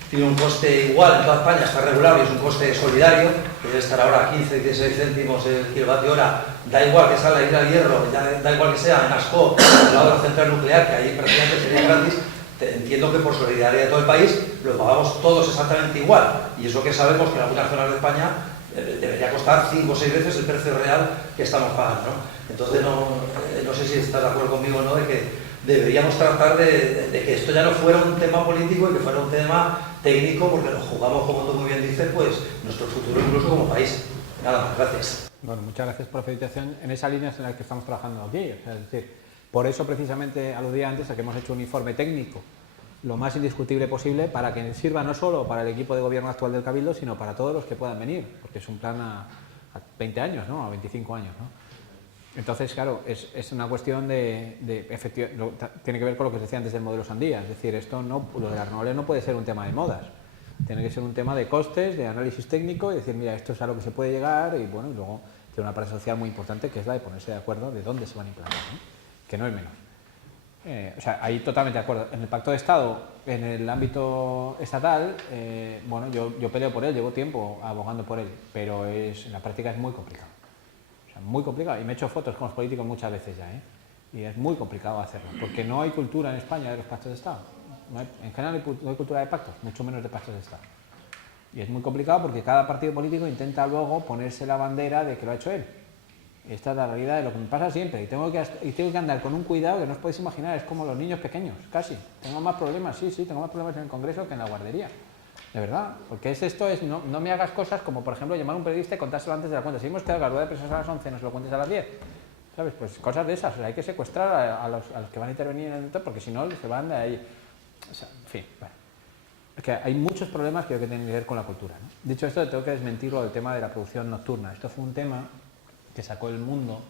tiene un coste igual, en toda España está regulado y es un coste solidario, que debe estar ahora a 15, 16 céntimos el kilovatio hora, da igual que sea la Isla del Hierro, da igual que sea en Ascó, al lado de la central nuclear, que ahí prácticamente sería gratis, entiendo que por solidaridad de todo el país lo pagamos todos exactamente igual, y eso que sabemos que en algunas zonas de España debería costar 5 o 6 veces el precio real que estamos pagando, ¿no? Entonces no sé si estás de acuerdo conmigo, ¿no?, de que deberíamos tratar de que esto ya no fuera un tema político y que fuera un tema técnico, porque nos jugamos, como tú muy bien dices, pues nuestro futuro incluso como país. Nada más, gracias. Bueno, muchas gracias por la felicitación. En esa línea es en la que estamos trabajando aquí. O sea, es decir, por eso precisamente aludía antes a que hemos hecho un informe técnico lo más indiscutible posible para que sirva no solo para el equipo de gobierno actual del Cabildo, sino para todos los que puedan venir, porque es un plan a 20 años, ¿no?, a 25 años, ¿no? Entonces, claro, es una cuestión tiene que ver con lo que se decía antes del modelo Sandía, es decir, lo de las renovables no puede ser un tema de modas, tiene que ser un tema de costes, de análisis técnico y decir, mira, esto es a lo que se puede llegar y bueno, y luego tiene una parte social muy importante que es la de ponerse de acuerdo de dónde se van a implantar, ¿no?, que no es menor. O sea, ahí totalmente de acuerdo. En el Pacto de Estado, en el ámbito estatal, bueno, yo peleo por él, llevo tiempo abogando por él, pero en la práctica es muy complicado. Muy complicado, y me he hecho fotos con los políticos muchas veces ya, y es muy complicado hacerlo, porque no hay cultura en España de los pactos de Estado, en general no hay cultura de pactos, mucho menos de pactos de Estado, y es muy complicado porque cada partido político intenta luego ponerse la bandera de que lo ha hecho él. Esta es la realidad de lo que me pasa siempre, y tengo que andar con un cuidado que no os podéis imaginar, es como los niños pequeños, casi, tengo más problemas, sí, tengo más problemas en el Congreso que en la guardería. De verdad, porque no me hagas cosas como, por ejemplo, llamar a un periodista y contárselo antes de la cuenta. Si hemos quedado que la rueda de prensa es a las 11, no se lo cuentes a las 10. ¿Sabes? Pues cosas de esas. O sea, hay que secuestrar a los que van a intervenir en el sector, porque si no, se van de ahí. O sea, en fin, bueno. Es que hay muchos problemas que tienen que ver con la cultura, ¿no? Dicho esto, tengo que desmentirlo del tema de la producción nocturna. Esto fue un tema que sacó El Mundo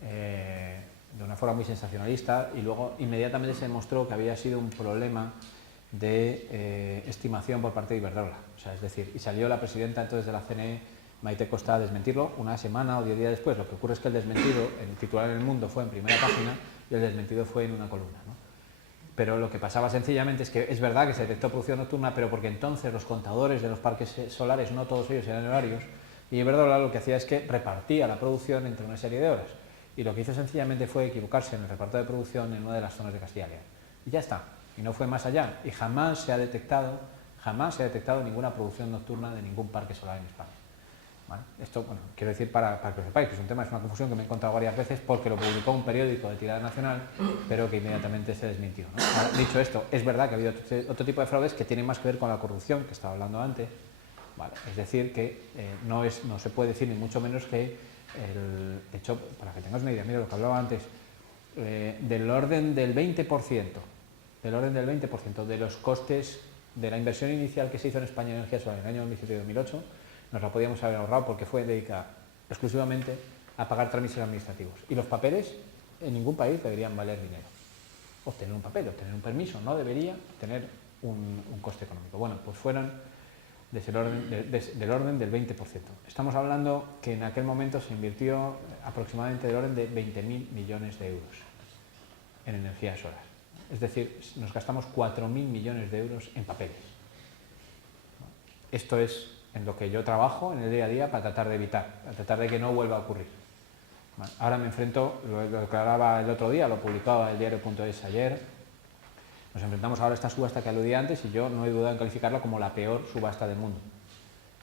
de una forma muy sensacionalista y luego inmediatamente se demostró que había sido un problema de estimación por parte de Iberdrola, o sea, es decir, y salió la presidenta entonces de la CNE, Maite Costa, a desmentirlo una semana o 10 días después. Lo que ocurre es que el desmentido, el titular en El Mundo fue en primera página y el desmentido fue en una columna, ¿no? Pero lo que pasaba sencillamente es que es verdad que se detectó producción nocturna, pero porque entonces los contadores de los parques solares, no todos ellos eran horarios, y Iberdrola lo que hacía es que repartía la producción entre una serie de horas, y lo que hizo sencillamente fue equivocarse en el reparto de producción en una de las zonas de Castilla y León, y ya está. Y no fue más allá, y jamás se ha detectado ninguna producción nocturna de ningún parque solar en España. ¿Vale? Esto, bueno, quiero decir para que lo sepáis, que es una confusión que me he encontrado varias veces porque lo publicó un periódico de tirada nacional, pero que inmediatamente se desmintió, ¿no? Ahora, dicho esto, es verdad que ha habido otro tipo de fraudes que tienen más que ver con la corrupción, que estaba hablando antes, ¿vale? Es decir, que no se puede decir ni mucho menos que de hecho, para que tengáis una idea, mira lo que hablaba antes, del orden del 20%, de los costes de la inversión inicial que se hizo en España en energía solar en el año 2007 y 2008, nos la podíamos haber ahorrado porque fue dedicada exclusivamente a pagar trámites administrativos. Y los papeles en ningún país deberían valer dinero. Obtener un papel, obtener un permiso, no debería tener un coste económico. Bueno, pues fueron del orden del 20%. Estamos hablando que en aquel momento se invirtió aproximadamente del orden de 20.000 millones de euros en energías solares. Es decir, nos gastamos 4.000 millones de euros en papeles. Esto es en lo que yo trabajo en el día a día para tratar de evitar, para tratar de que no vuelva a ocurrir. Ahora me enfrento, lo declaraba el otro día, lo publicaba el diario.es ayer, nos enfrentamos ahora a esta subasta que aludí antes y yo no he dudado en calificarla como la peor subasta del mundo.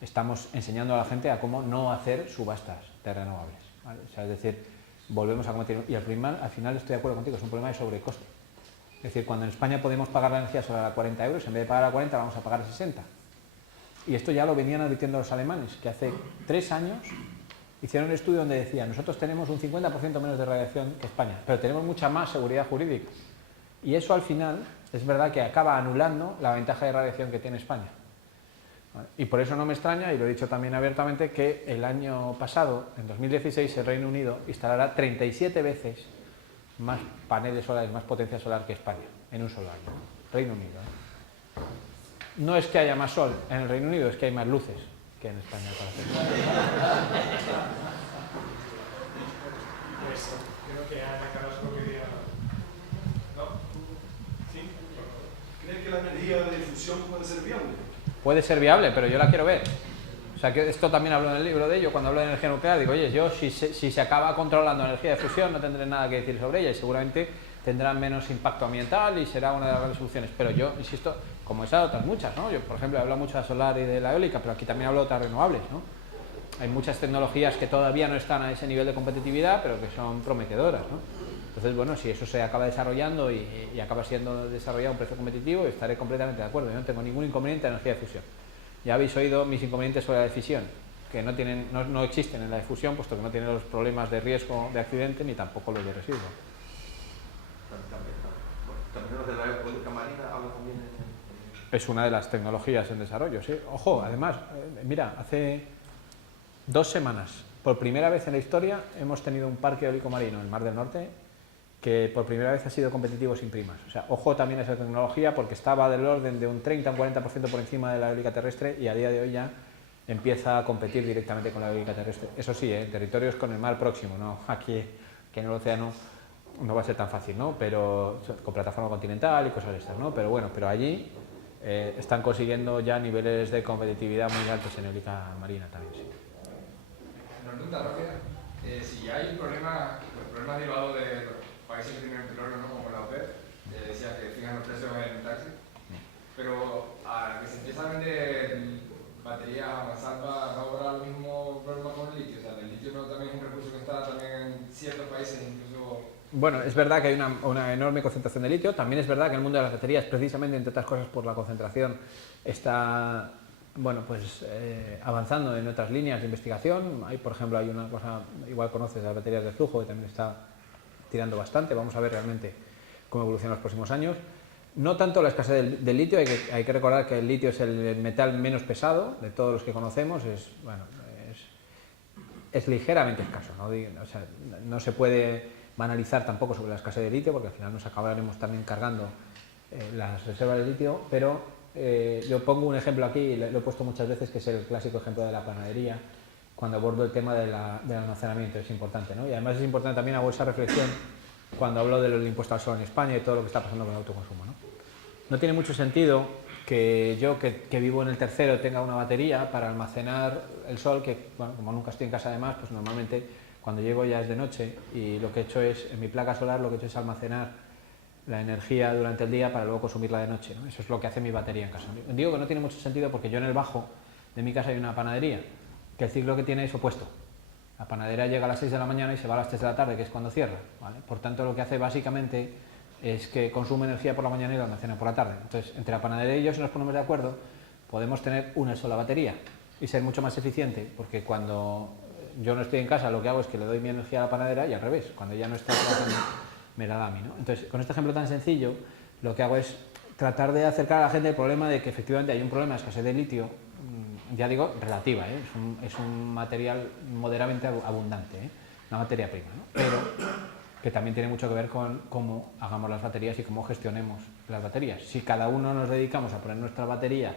Estamos enseñando a la gente a cómo no hacer subastas de renovables, ¿vale? O sea, es decir, volvemos a cometer... Y al final estoy de acuerdo contigo, es un problema de sobrecoste. Es decir, cuando en España podemos pagar la energía solar a 40 euros, en vez de pagar a 40 vamos a pagar a 60. Y esto ya lo venían advirtiendo los alemanes, que hace 3 años hicieron un estudio donde decía, nosotros tenemos un 50% menos de radiación que España, pero tenemos mucha más seguridad jurídica. Y eso al final es verdad que acaba anulando la ventaja de radiación que tiene España. Y por eso no me extraña, y lo he dicho también abiertamente, que el año pasado, en 2016, el Reino Unido instalará 37 veces más paneles solares, más potencia solar que España, en un solo año. Reino Unido, ¿eh? no es que haya más sol en el Reino Unido, es que hay más luces que en España para hacer. Eso, creo que Ana Carrasco quería... ¿No? ¿Sí? ¿Cree que la energía de difusión puede ser viable? Puede ser viable, pero yo la quiero ver. O sea, que esto también hablo en el libro de ello, cuando hablo de energía nuclear, digo, oye, yo si se acaba controlando la energía de fusión no tendré nada que decir sobre ella y seguramente tendrá menos impacto ambiental y será una de las grandes soluciones. Pero yo, insisto, como he otras muchas, ¿no? Yo, por ejemplo, he hablado mucho de la solar y de la eólica, pero aquí también hablo de otras renovables, ¿no? Hay muchas tecnologías que todavía no están a ese nivel de competitividad, pero que son prometedoras, ¿no? Entonces, bueno, si eso se acaba desarrollando y acaba siendo desarrollado a un precio competitivo, estaré completamente de acuerdo. Yo no tengo ningún inconveniente en la energía de fusión. Ya habéis oído mis inconvenientes sobre la de fisión, que no existen en la de fusión, puesto que no tienen los problemas de riesgo de accidente ni tampoco los de residuo. También los de la eólica marina hablan también Es una de las tecnologías en desarrollo, sí. Ojo, además, mira, hace 2 semanas, por primera vez en la historia, hemos tenido un parque eólico marino en el Mar del Norte que por primera vez ha sido competitivo sin primas. O sea, ojo también a esa tecnología porque estaba del orden de un 30 o 40% por encima de la eólica terrestre y a día de hoy ya empieza a competir directamente con la eólica terrestre. Eso sí, en territorios con el mar próximo, ¿no? Aquí en el océano no va a ser tan fácil, ¿no? Pero con plataforma continental y cosas de estas, ¿no? Pero bueno, pero allí están consiguiendo ya niveles de competitividad muy altos en eólica marina también, sí. Una pregunta rápida. Si hay problemas derivados de los países que tienen petróleo, ¿no? Como la OPEP, decía que fijan los precios en el taxi, pero a que se empieza a vender baterías avanzadas va a haber el mismo problema con el litio. O sea, el litio no también es un recurso que está también en ciertos países, incluso... Bueno, es verdad que hay una enorme concentración de litio, también es verdad que el mundo de las baterías, precisamente entre otras cosas por la concentración, está bueno, pues, avanzando en otras líneas de investigación. Hay, por ejemplo, hay una cosa, igual conoces, las baterías de flujo, que también está tirando bastante. Vamos a ver realmente cómo evoluciona en los próximos años. No tanto la escasez del litio, hay que recordar que el litio es el metal menos pesado de todos los que conocemos, es ligeramente escaso, ¿no? O sea, no se puede banalizar tampoco sobre la escasez de litio, porque al final nos acabaremos también cargando las reservas de litio, pero yo pongo un ejemplo aquí, y lo he puesto muchas veces, que es el clásico ejemplo de la panadería, cuando abordo el tema del almacenamiento, es importante, ¿no? Y además es importante también hago esa reflexión cuando hablo del impuesto al sol en España y todo lo que está pasando con el autoconsumo, ¿no? No tiene mucho sentido que yo, que vivo en el tercero, tenga una batería para almacenar el sol, que, bueno, como nunca estoy en casa además, pues normalmente cuando llego ya es de noche y lo que he hecho es, en mi placa solar, lo que he hecho es almacenar la energía durante el día para luego consumirla de noche, ¿no? Eso es lo que hace mi batería en casa. Digo que no tiene mucho sentido porque yo en el bajo de mi casa hay una panadería, que el ciclo que tiene es opuesto. La panadera llega a las 6 de la mañana y se va a las 3 de la tarde, que es cuando cierra, ¿vale? Por tanto, lo que hace básicamente es que consume energía por la mañana y la almacena por la tarde. Entonces, entre la panadería y yo, si nos ponemos de acuerdo, podemos tener una sola batería y ser mucho más eficiente, porque cuando yo no estoy en casa, lo que hago es que le doy mi energía a la panadera y al revés, cuando ella no está trabajando, me la da a mí, ¿no? Entonces, con este ejemplo tan sencillo, lo que hago es tratar de acercar a la gente el problema de que efectivamente hay un problema de escasez de litio, ya digo, relativa, ¿eh? Es un material moderadamente abundante, ¿eh? Una materia prima, ¿no? Pero que también tiene mucho que ver con cómo hagamos las baterías y cómo gestionemos las baterías. Si cada uno nos dedicamos a poner nuestra batería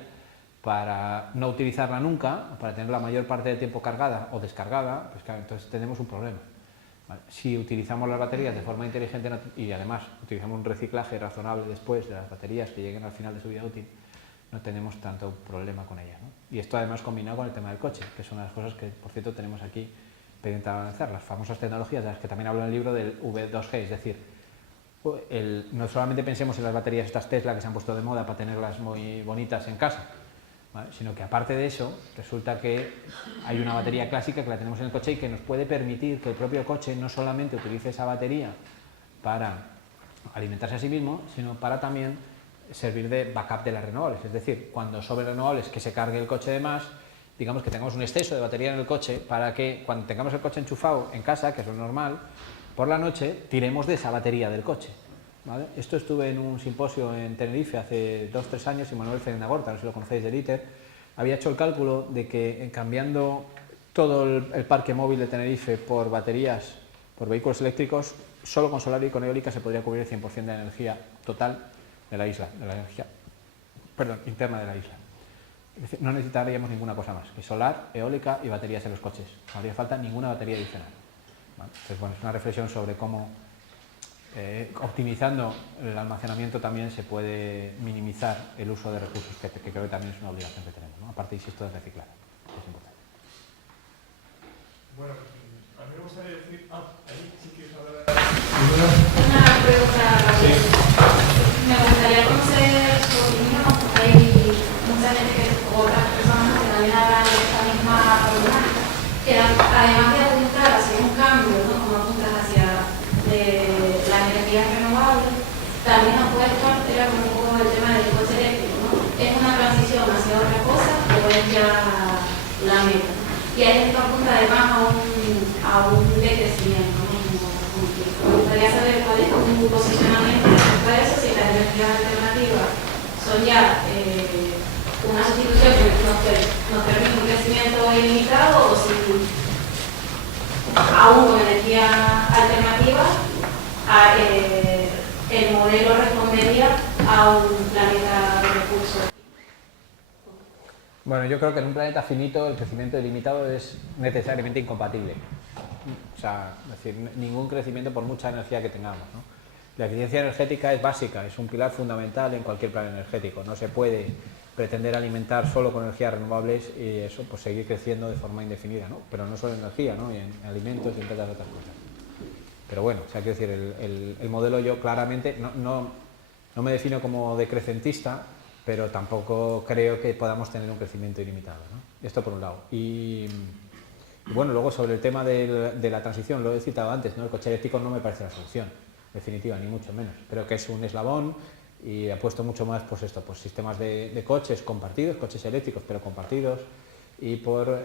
para no utilizarla nunca, para tener la mayor parte del tiempo cargada o descargada, pues claro, entonces tenemos un problema, ¿vale? Si utilizamos las baterías de forma inteligente y además utilizamos un reciclaje razonable después de las baterías que lleguen al final de su vida útil, no tenemos tanto problema con ellas, ¿no? Y esto además combinado con el tema del coche, que es una de las cosas que, por cierto, tenemos aquí pendiente de avanzar, las famosas tecnologías de las que también hablo en el libro del V2G, es decir, no solamente pensemos en las baterías estas Tesla que se han puesto de moda para tenerlas muy bonitas en casa, ¿vale? Sino que aparte de eso, resulta que hay una batería clásica que la tenemos en el coche y que nos puede permitir que el propio coche no solamente utilice esa batería para alimentarse a sí mismo, sino para también servir de backup de las renovables, es decir, cuando sobre renovables que se cargue el coche de más, digamos que tengamos un exceso de batería en el coche para que cuando tengamos el coche enchufado en casa, que es lo normal, por la noche tiremos de esa batería del coche, ¿vale? Esto estuve en un simposio en Tenerife hace 2 o 3 años y Manuel Fernández, no sé si lo conocéis, del ITER, había hecho el cálculo de que cambiando todo el parque móvil de Tenerife por baterías, por vehículos eléctricos, solo con solar y con eólica se podría cubrir el 100% de la energía total de la isla, de la energía interna de la isla. Es decir, no necesitaríamos ninguna cosa más que solar, eólica y baterías en los coches. No haría falta ninguna batería adicional. ¿Vale? Entonces, bueno, es una reflexión sobre cómo optimizando el almacenamiento también se puede minimizar el uso de recursos, que creo que también es una obligación que tenemos, ¿no? Aparte, insisto, de reciclar, que es importante. Bueno, a mí me gustaría decir... ahí sí que hablar. Una pregunta. Sí. Me gustaría conocer su opinión. Hay mucha gente otras personas que también hablan de esta misma problemática, que además de apuntar hacia un cambio, ¿no? Como apuntas hacia la energía renovable, también nos puede plantear un poco el tema del coche eléctrico, ¿no? ¿Es una transición hacia otra cosa o es ya la meta? Y hay gente que apunta además a un decrecimiento, ¿no? Me gustaría saber cuál es tu posicionamiento respecto a eso, si las energías alternativas son ya una sustitución que nos permite un crecimiento ilimitado o si aún con energía alternativa el modelo respondería a un planeta de recursos. Bueno, yo creo que en un planeta finito el crecimiento ilimitado es necesariamente incompatible. O sea, es decir, ningún crecimiento por mucha energía que tengamos, ¿no? La eficiencia energética es básica, es un pilar fundamental en cualquier plan energético. No se puede pretender alimentar solo con energías renovables y eso, pues seguir creciendo de forma indefinida, ¿no? Pero no solo en energía, ¿no? Y en alimentos y en tantas otras cosas. Pero bueno, o sea, quiero decir, el modelo yo claramente no me defino como decrecentista, pero tampoco creo que podamos tener un crecimiento ilimitado, ¿no? Esto por un lado. Y bueno, luego sobre el tema de la transición, lo he citado antes, ¿no? El coche eléctrico no me parece la solución definitiva, ni mucho menos. Creo que es un eslabón y apuesto mucho más pues sistemas de coches compartidos, coches eléctricos pero compartidos, y por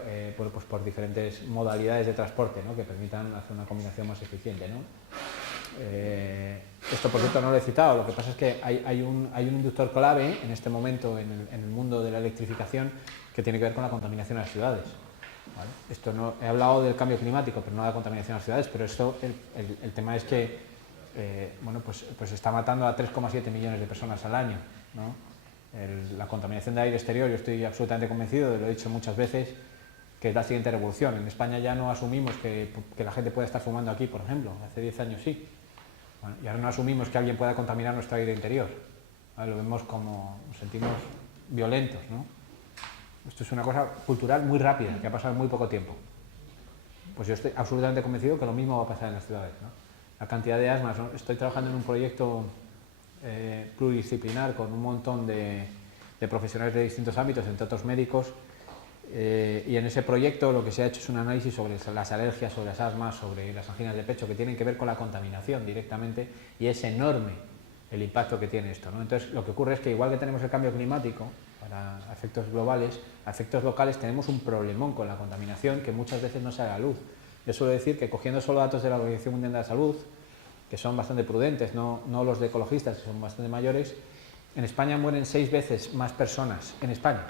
diferentes modalidades de transporte, ¿no? Que permitan hacer una combinación más eficiente, ¿no? Esto por cierto no lo he citado, lo que pasa es que hay un inductor clave en este momento en el mundo de la electrificación que tiene que ver con la contaminación a las ciudades, ¿vale? Esto no, he hablado del cambio climático, pero no de la contaminación a las ciudades, pero esto, el tema es que bueno, pues está matando a 3,7 millones de personas al año, ¿no? La contaminación de aire exterior, yo estoy absolutamente convencido, lo he dicho muchas veces, que es la siguiente revolución. En España ya no asumimos que la gente pueda estar fumando aquí, por ejemplo, hace 10 años sí. Bueno, y ahora no asumimos que alguien pueda contaminar nuestro aire interior. Ahora lo vemos como, nos sentimos violentos, ¿no? Esto es una cosa cultural muy rápida, que ha pasado en muy poco tiempo. Pues yo estoy absolutamente convencido que lo mismo va a pasar en las ciudades, ¿no? La cantidad de asmas, ¿no? Estoy trabajando en un proyecto pluridisciplinar con un montón de profesionales de distintos ámbitos, entre otros médicos, y en ese proyecto lo que se ha hecho es un análisis sobre las alergias, sobre las asmas, sobre las anginas de pecho, que tienen que ver con la contaminación directamente, y es enorme el impacto que tiene esto, ¿no? Entonces lo que ocurre es que igual que tenemos el cambio climático para efectos globales, a efectos locales tenemos un problemón con la contaminación que muchas veces no sale a la luz. Yo suelo decir que cogiendo solo datos de la Organización Mundial de la Salud, que son bastante prudentes, no los de ecologistas, que son bastante mayores, en España mueren 6 veces más personas, en España,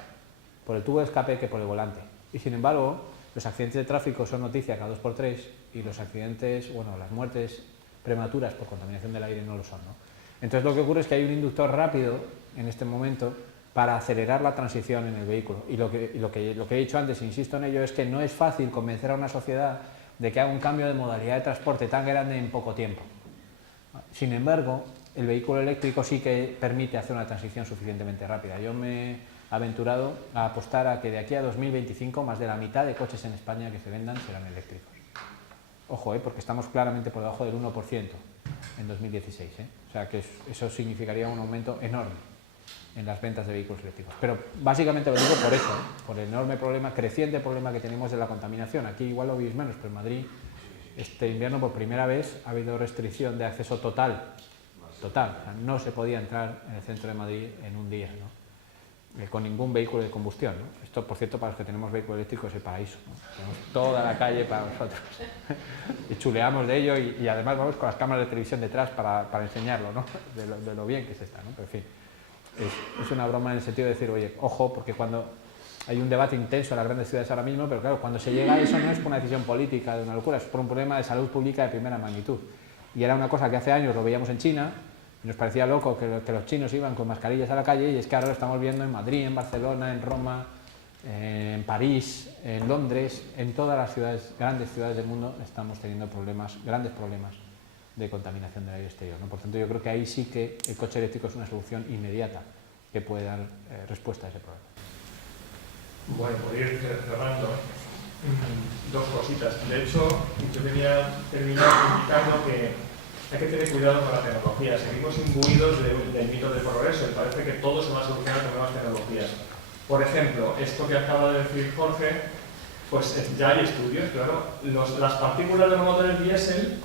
por el tubo de escape que por el volante. Y sin embargo, los accidentes de tráfico son noticia cada 2 por 3 y los accidentes, bueno, las muertes prematuras por contaminación del aire no lo son, ¿no? Entonces lo que ocurre es que hay un inductor rápido en este momento para acelerar la transición en el vehículo. Y lo que he dicho antes, insisto en ello, es que no es fácil convencer a una sociedad de que haga un cambio de modalidad de transporte tan grande en poco tiempo. Sin embargo, el vehículo eléctrico sí que permite hacer una transición suficientemente rápida. Yo me he aventurado a apostar a que de aquí a 2025 más de la mitad de coches en España que se vendan serán eléctricos. Ojo, porque estamos claramente por debajo del 1% en 2016. O sea que eso significaría un aumento enorme en las ventas de vehículos eléctricos. Pero básicamente lo digo por eso, por el enorme problema, creciente problema que tenemos de la contaminación. Aquí igual lo veis menos, pero en Madrid este invierno por primera vez ha habido restricción de acceso total. O sea, no se podía entrar en el centro de Madrid en un día, ¿no? Con ningún vehículo de combustión, ¿no? Esto, por cierto, para los que tenemos vehículo eléctrico es el paraíso, ¿no? Tenemos toda la calle para nosotros y chuleamos de ello y además vamos con las cámaras de televisión detrás para enseñarlo, ¿no? de lo bien que se está, ¿no? Pero en fin, es una broma en el sentido de decir, oye, ojo, porque cuando hay un debate intenso en las grandes ciudades ahora mismo, pero claro, cuando se llega a eso no es por una decisión política de una locura, es por un problema de salud pública de primera magnitud. Y era una cosa que hace años lo veíamos en China, Nos parecía loco que los chinos iban con mascarillas a la calle, y es que ahora lo estamos viendo en Madrid, en Barcelona, en Roma, en París, en Londres, en todas las ciudades, grandes ciudades del mundo estamos teniendo grandes problemas de contaminación del aire exterior, ¿no? Por tanto, yo creo que ahí sí que el coche eléctrico es una solución inmediata que puede dar respuesta a ese problema. Bueno, por ir cerrando, dos cositas. De hecho, yo quería terminar indicando que hay que tener cuidado con la tecnología. Seguimos imbuidos del mito del progreso y parece que todo se va a solucionar con nuevas tecnologías. Por ejemplo, esto que acaba de decir Jorge, pues ya hay estudios, claro. Las partículas de los motores diésel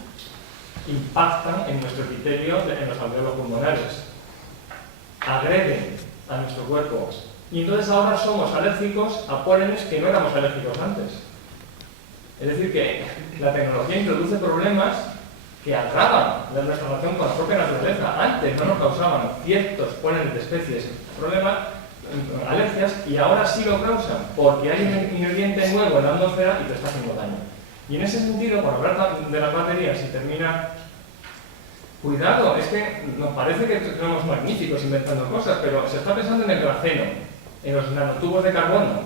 impactan en nuestro epitelio, en los alveolos pulmonares, agreden a nuestro cuerpo. Y entonces ahora somos alérgicos a pólenes que no éramos alérgicos antes. Es decir, que la tecnología introduce problemas que agravan nuestra relación con la propia naturaleza. Antes no nos causaban ciertos pólenes de especies problemas, alergias, y ahora sí lo causan, porque hay un ingrediente nuevo en la atmósfera y te está haciendo daño. Y en ese sentido, por hablar de las baterías, y termina, cuidado, es que nos parece que somos magníficos inventando cosas, pero se está pensando en el grafeno, en los nanotubos de carbono.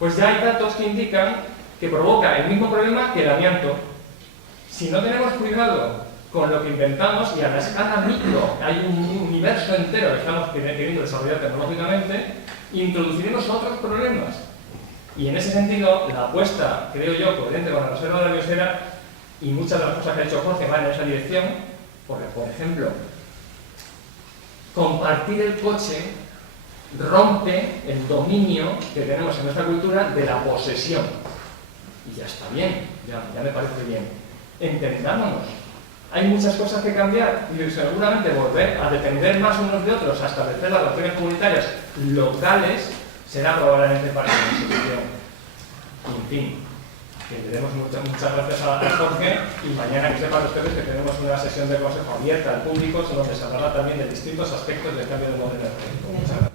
Pues ya hay datos que indican que provoca el mismo problema que el amianto. Si no tenemos cuidado con lo que inventamos, y a la escala micro hay un universo entero que estamos queriendo desarrollar tecnológicamente, introduciremos otros problemas. Y en ese sentido, la apuesta, creo yo, coherente con la reserva de la biosfera, y muchas de las cosas que ha hecho Jorge van en esa dirección, porque, por ejemplo, compartir el coche rompe el dominio que tenemos en nuestra cultura de la posesión. Y ya está bien, ya me parece bien. Entendámonos. Hay muchas cosas que cambiar y seguramente volver a depender más unos de otros, a establecer las relaciones comunitarias locales, será probablemente para la institución. En fin, que le demos muchas gracias a Jorge, y mañana que sepan ustedes que tenemos una sesión de consejo abierta al público donde se hablará también de distintos aspectos del cambio de modelo energético. Muchas gracias.